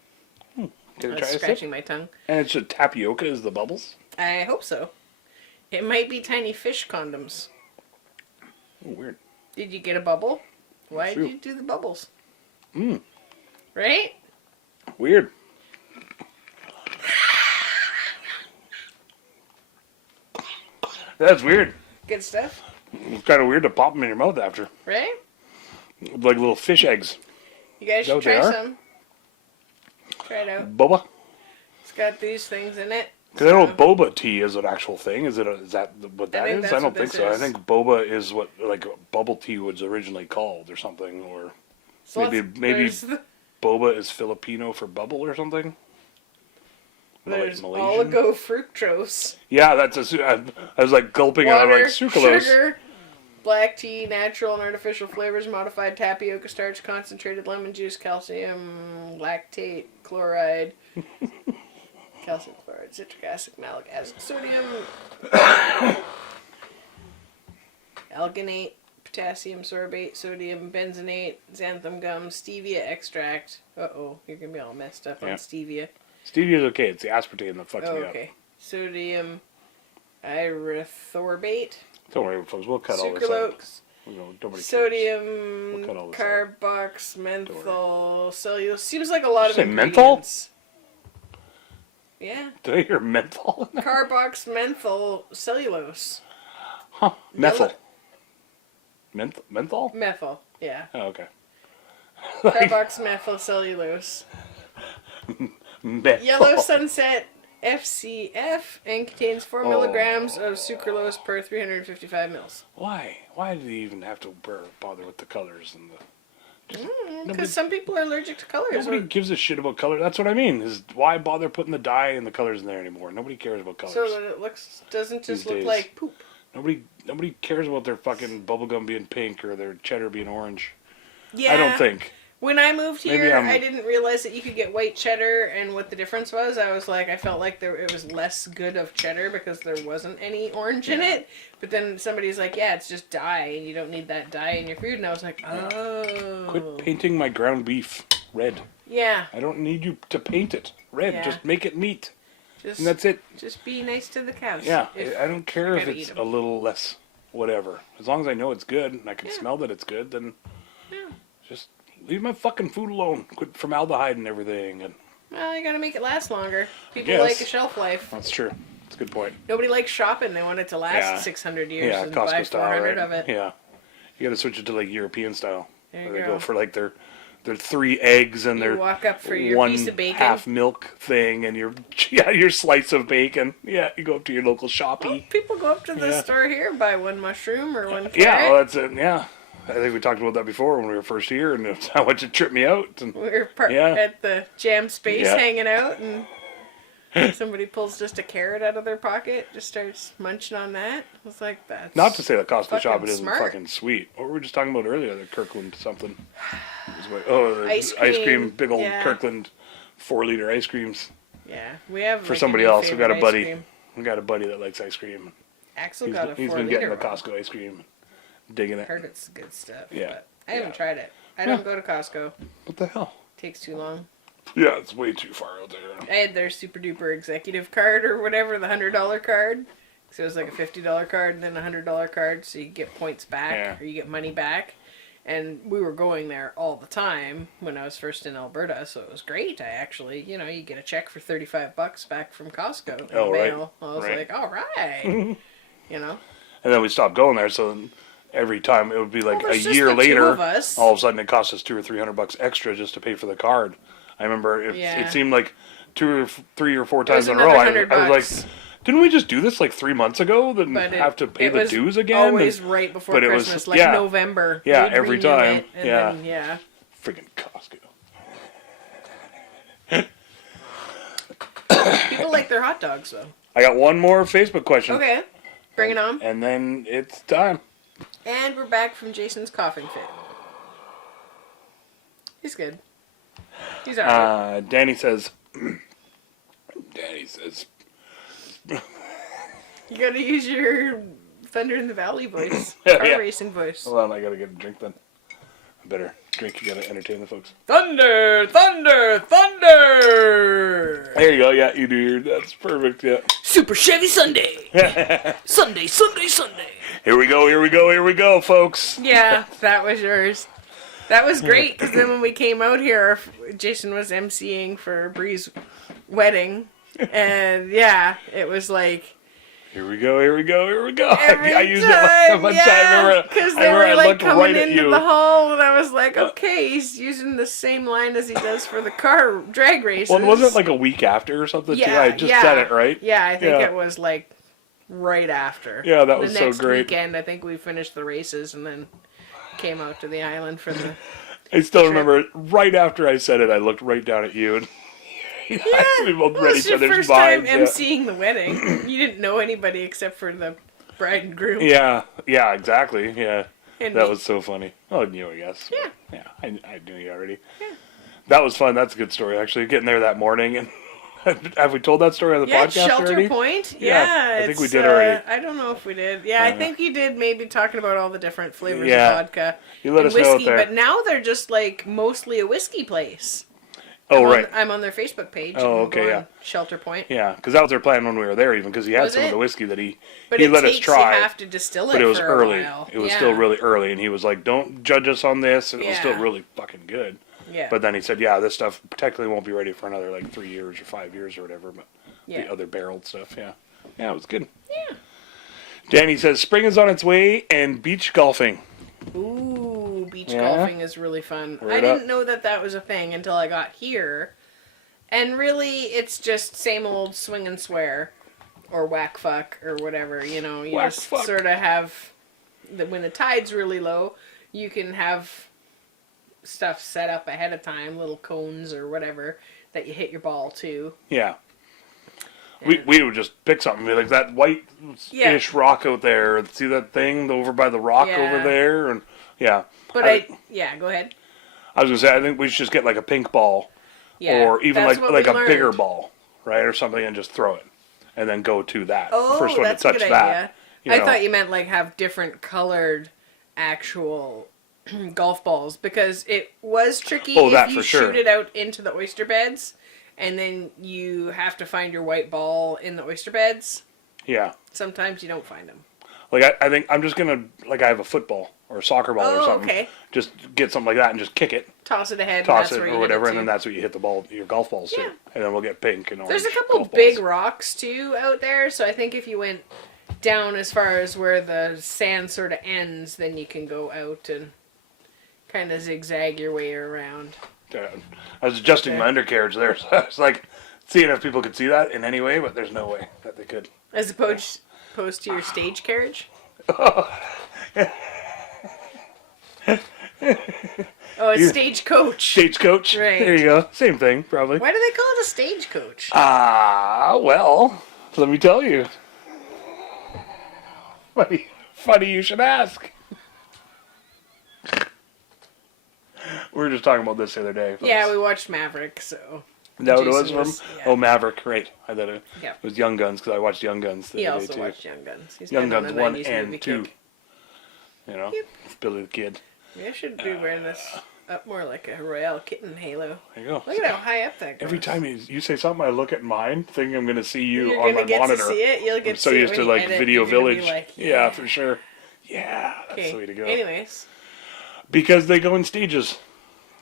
Can I was scratching my tongue. And it's just tapioca is the bubbles? I hope so. It might be tiny fish condoms. Oh, weird. Did you get a bubble? Why did you do the bubbles? Right? Weird. That's weird. Good stuff. It's kind of weird to pop them in your mouth after. Right? Like little fish eggs. You guys should try some. Try it out. Boba? It's got these things in it. Because I know boba tea is an actual thing. Is that what that is? I don't think so. Is. I think boba is what like bubble tea was originally called or something. Or so maybe boba is Filipino for bubble or something. There's oligofructose. Yeah, that's I was like gulping Water, out like sucralose. Sugar, black tea, natural and artificial flavors, modified tapioca starch, concentrated lemon juice, calcium, lactate, chloride, calcium chloride, citric acid, malic acid, sodium, alginate, potassium sorbate, sodium benzenate, xanthan gum, stevia extract. Uh-oh, you're going to be all messed up on stevia. Stevia's okay. It's the aspartame that fucks me up. Okay. Sodium erythorbate. Don't worry, folks. We'll cut all this out. Sucralose. Sodium carbox menthol cellulose. Seems like a lot of ingredients. Menthol? Yeah. Did I hear menthol? Carbox menthol cellulose. Huh. Methyl. Menthol? Methyl. Yeah. Oh, okay. Carbox methyl cellulose. Menthol. Yellow Sunset FCF and contains 4 milligrams of sucralose per 355 mils. Why? Why do they even have to bother with the colors and the? Because some people are allergic to colors. Nobody gives a shit about color. That's what I mean. Is why bother putting the dye and the colors in there anymore? Nobody cares about colors. So that it doesn't just look like poop. Nobody cares about their fucking bubblegum being pink or their cheddar being orange. Yeah. I don't think. When I moved here, I didn't realize that you could get white cheddar, and what the difference was. I felt like it was less good of cheddar because there wasn't any orange in it. But then somebody's like, yeah, it's just dye, and you don't need that dye in your food. And I was like, oh. Quit painting my ground beef red. Yeah. I don't need you to paint it red. Yeah. Just make it meat. And that's it. Just be nice to the cows. Yeah. I don't care if it's a little less whatever. As long as I know it's good and I can smell that it's good, then just... leave my fucking food alone. Quit formaldehyde and everything. And well, you gotta make it last longer. People like a shelf life. That's true. That's a good point. Nobody likes shopping. They want it to last 600 years and Costco buy 400 style, right? of it. Yeah. You gotta switch it to like European style. There They go for like their 3 eggs and their walk up for your 1 piece of bacon. half milk thing and your slice of bacon. Yeah, you go up to your local shoppy. Well, people go up to the store here, buy 1 mushroom or 1 carrot. Yeah, well, that's it. Yeah. I think we talked about that before when we were first here, and how much it tripped me out. And we were at the jam space hanging out, and Somebody pulls just a carrot out of their pocket, just starts munching on that. I was like, that's Not to say that Costco fucking shopping isn't smart. fucking sweet. What were we just talking about earlier? The Kirkland something. The Ice ice cream, cream, big old yeah. Kirkland 4-liter ice creams. Yeah, we have For like, somebody a new else, we got a favorite ice buddy. cream. We got a buddy that likes ice cream. Axel got a 4 He's liter been getting the one. Costco ice cream, digging I it. heard it's good stuff. Yeah. But I haven't tried it. I don't go to Costco. What the hell? Takes too long. Yeah, it's way too far out there. I had their super duper executive card or whatever, the $100 card. So it was like a $50 card and then a $100 card, so you get points back or you get money back. And we were going there all the time when I was first in Alberta, so it was great. I actually, you get a check for $35 back from Costco in the mail. I was like, all right, And then we stopped going there, so every time it would be like a year later, all of a sudden it cost us $200 or $300 extra just to pay for the card. I remember it seemed like 2 or 3 or 4 times in a row. I was like, didn't we just do this like 3 months ago? Then have to pay the dues again? Always right before Christmas, like November. Yeah, every time. Then, Freaking Costco. People like their hot dogs though. I got one more Facebook question. Okay, bring it on. And then it's time. And we're back from Jason's coughing fit. He's good. He's alright. Danny says. You gotta use your Thunder in the Valley voice. Car racing voice. Hold on, I gotta get a drink then. I better drink, you gotta entertain the folks. Thunder! Thunder! Thunder! There you go, yeah, you do. That's perfect, yeah. Super Chevy Sunday! Sunday, Sunday, Sunday! Here we go, folks. Yeah, that was yours. That was great, because then when we came out here, Jason was emceeing for Bree's wedding. And yeah, it was like... Here we go. Every I used it time, like a bunch of times. Because they were like coming into the you. hall, and I was like, okay, he's using the same line as he does for the car drag races. Well, wasn't it like a week after or something, too? I just said it, right? Yeah, I think it was like right after. Yeah, that was so great. The next weekend, I think we finished the races and then came out to the island for the I still remember, right after I said it, I looked right down at you, and we both read each other's minds. It was your first time emceeing the wedding. You didn't know anybody except for the bride and groom. Yeah, exactly. Yeah, and that was so funny. Oh, you, I guess. Yeah, I knew you already. Yeah. That was fun. That's a good story, actually. Getting there that morning, and have we told that story on the podcast Shelter already? Point. Yeah, I think we did already. I don't know if we did. Yeah, I think you did. Maybe talking about all the different flavors of vodka. You let us whiskey, know out there. But now they're just like mostly a whiskey place. I'm on their Facebook page. Oh, okay, yeah. Shelter Point. Yeah, because that was their plan when we were there, even because he had some of the whiskey that he let us try. But you have to distill it. But it was for early. A while. It was still really early, and he was like, "Don't judge us on this." And it was still really fucking good. Yeah. But then he said, "Yeah, this stuff technically won't be ready for another like 3 years or 5 years or whatever." But the other barreled stuff, yeah, it was good. Yeah. Danny says spring is on its way and beach golfing. Ooh, beach golfing is really fun. I didn't know that was a thing until I got here. And really, it's just same old swing and swear, or whack fuck, or whatever. You just sort of have, when the tide's really low, you can have stuff set up ahead of time, little cones or whatever, that you hit your ball to. Yeah. We would just pick something, like that white-ish rock out there. See that thing over by the rock over there? And But go ahead. I was going to say, I think we should just get like a pink ball. Yeah, or even like a bigger ball, right, or something, and just throw it, and then go to that. First one to touch that. I thought you meant like have different colored actual golf balls, because it was tricky if you shoot it out into the oyster beds, and then you have to find your white ball in the oyster beds. Yeah. Sometimes you don't find them. Like I think I'm just gonna I have a football or a soccer ball or something. Okay. Just get something like that and just kick it. Toss it ahead. Toss it or whatever, and then that's what you hit the ball, your golf balls to, and then we'll get pink and orange. There's a couple big rocks too out there, so I think if you went down as far as where the sand sort of ends, then you can go out and kind of zigzag your way around. I was adjusting my undercarriage there, so I was like seeing if people could see that in any way, but there's no way that they could. As opposed to your stage carriage? Oh, it's stagecoach. Stagecoach. Right. There you go. Same thing, probably. Why do they call it a stagecoach? Well, let me tell you. Funny you should ask. We were just talking about this the other day. Yeah, we watched Maverick, so. Is that what it was Jason from? was- yeah. Oh, Maverick, right. I thought it Yeah. was Young Guns, because I watched Young Guns the He other day, also too. watched Young Guns. He's Young been on Guns the 1 90s and movie 2. kick. You know? Yep. Billy the Kid. Maybe I should be wearing this up more like a Royale Kitten halo. There you go. Look at how high up that goes. Every time you say something, I look at mine, thinking I'm going to see you You're on my gonna get monitor. to see it. You'll get I'm to so see it used when to you like edit. Video You're gonna be Village. like, yeah, for sure. Yeah, that's Okay. the way to go. Anyways. Because they go in stages.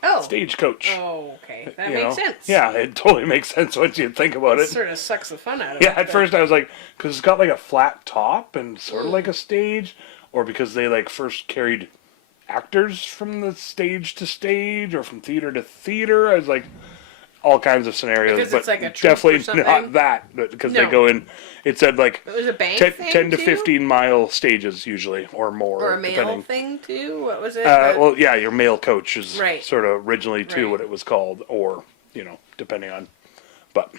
Oh. Stagecoach. Oh, okay. That You makes know? sense. Yeah, it totally makes sense once you think about It it. sort of sucks the fun out of it. Yeah, at but- first I was like, because it's got like a flat top and sort Mm. of like a stage, or because they like first carried actors from the stage to stage or from theater to theater. I was like, all kinds of scenarios, Because but it's like a troupe or definitely something? not that, because they No. go in. It said like It was a bank 10, thing 10 to too? 15-mile stages usually, or more, Or a male depending. thing too? What was it? Well, yeah, your male coach is Right. sort of originally too Right. what it was called, or depending on, but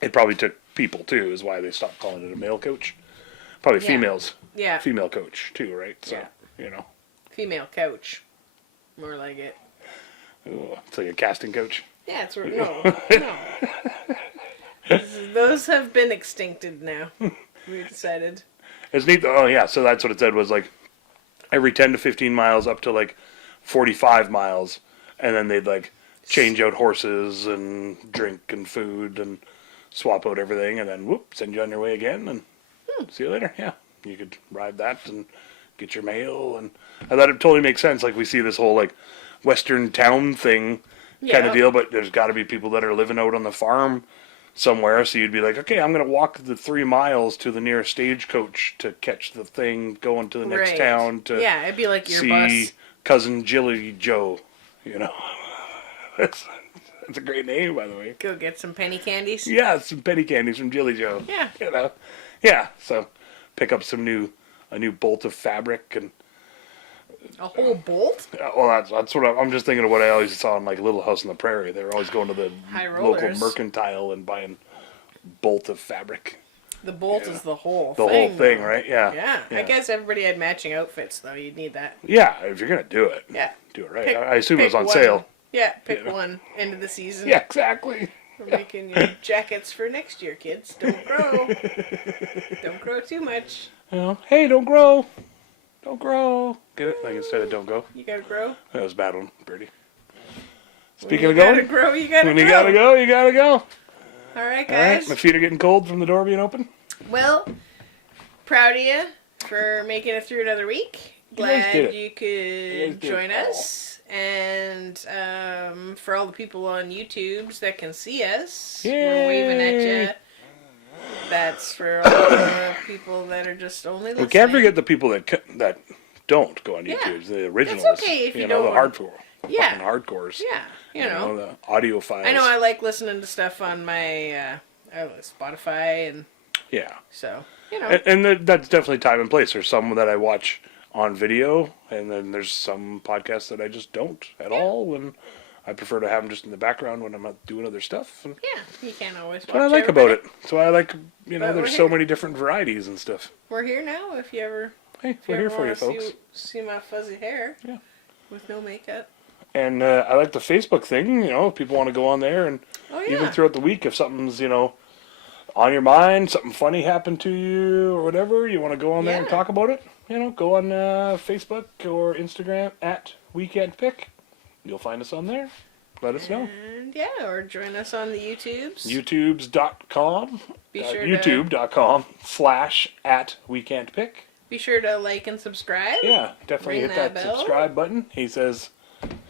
it probably took people too, is why they stopped calling it a male coach. Probably Yeah. females, yeah. female coach too, right? So Yeah. Female coach. More like it. Ooh, it's like a casting coach. Yeah, it's no. Those have been extincted now. We decided. It's neat. Oh yeah, so that's what it said was like every 10 to 15 miles up to like 45 miles, and then they'd like change out horses and drink and food and swap out everything, and then whoop, send you on your way again, and see you later. Yeah, you could ride that and get your mail, and I thought it totally makes sense. Like we see this whole like Western town thing kind Yeah. of deal, but there's got to be people that are living out on the farm somewhere, so you'd be like, okay, I'm going to walk the 3 miles to the nearest stagecoach to catch the thing going to the next Right. town to Yeah, it'd be like your see bus. cousin Jilly Joe, that's a great name, by the way. Go get some penny candies. Yeah, some penny candies from Jilly Joe. Yeah. Yeah, so pick up a new bolt of fabric, and A whole bolt? well, that's what I'm just thinking of what I always saw in like Little House on the Prairie. They were always going to the High local rollers. mercantile and buying bolt of fabric. The bolt is the whole The thing. whole thing, though. right? Yeah. Yeah. I guess everybody had matching outfits, though. You'd need that. Yeah, if you're gonna do it, Yeah. do it right. Pick- I assume it was pick on one. sale. Yeah, pick Yeah. one. End of the season. Yeah, exactly. We're making your jackets for next year, kids. Don't grow. Don't grow too much. Hey, don't grow. Don't grow. Get it? Like instead of don't go. You gotta grow. That was a bad one, Birdie. When Speaking of you gotta going, grow, you gotta when grow. you gotta go, you gotta go. All right, All right, guys. my feet are getting cold from the door being open. Well, proud of you for making it through another week. You guys Glad did it. you You guys could did join it. us. And for all the people on YouTubes that can see us, we're waving at Yay. you. That's for all the people that are just only listening. We can't forget the people that don't go on Yeah. YouTube. The originals. It's okay if you the don't. hardcore. Yeah. Fucking hardcores. Yeah, you know. The audio files. I know I like listening to stuff on my Spotify, and Yeah. so, you know. That's definitely time and place. There's some that I watch on video, and then there's some podcasts that I just don't at all, and I prefer to have them just in the background when I'm not doing other stuff. And Yeah, you can't always watch that's what I like about everybody. it. That's why I like, But there's we're so here. many different varieties and stuff. We're here now if you ever... Hey, If we're you here ever for you, wanna folks. See my fuzzy hair. Yeah. With no makeup. And I like the Facebook thing, if people want to go on there, and Oh, yeah. even throughout the week, if something's, on your mind, something funny happened to you or whatever, you want to go on there and Yeah. talk about it, go on Facebook or Instagram at Weekend Pick. You'll find us on there. Let us know. And yeah, or join us on the YouTubes. YouTubes.com. Be sure to- YouTube.com /at Weekend Pick. Be sure to like and subscribe. Yeah, definitely Ring hit that that bell. subscribe button. He says,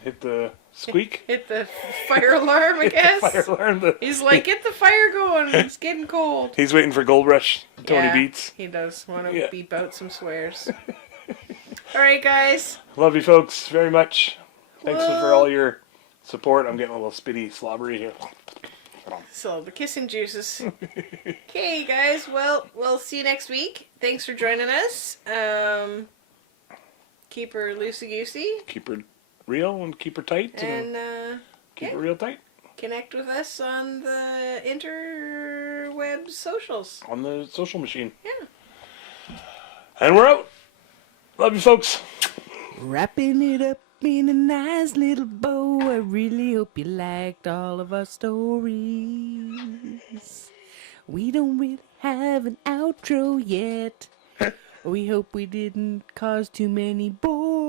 hit the squeak. Hit the fire alarm, I guess. Fire alarm. He's like, get the fire going. It's getting cold. He's waiting for Gold Rush. Tony Yeah, Beats. He does want to Yeah. beep out some swears. All right, guys. Love you folks very much. Thanks for Well- all your support. I'm getting a little spitty slobbery here. So, the kissing juices. Okay, guys. Well, we'll see you next week. Thanks for joining us. Keep her loosey-goosey. Keep her real and keep her tight. And keep it real tight. connect with us on the interweb socials. On the social machine. Yeah. And we're out. Love you, folks. Wrapping it up in a nice little bow. I really hope you liked all of our stories. We don't really have an outro yet. We hope we didn't cause too many bories.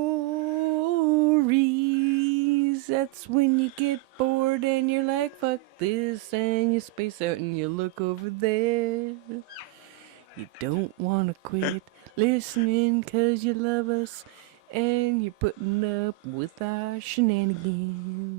That's when you get bored and you're like, fuck this, and you space out and you look over there. You don't want to quit listening 'cause you love us and you're putting up with our shenanigans.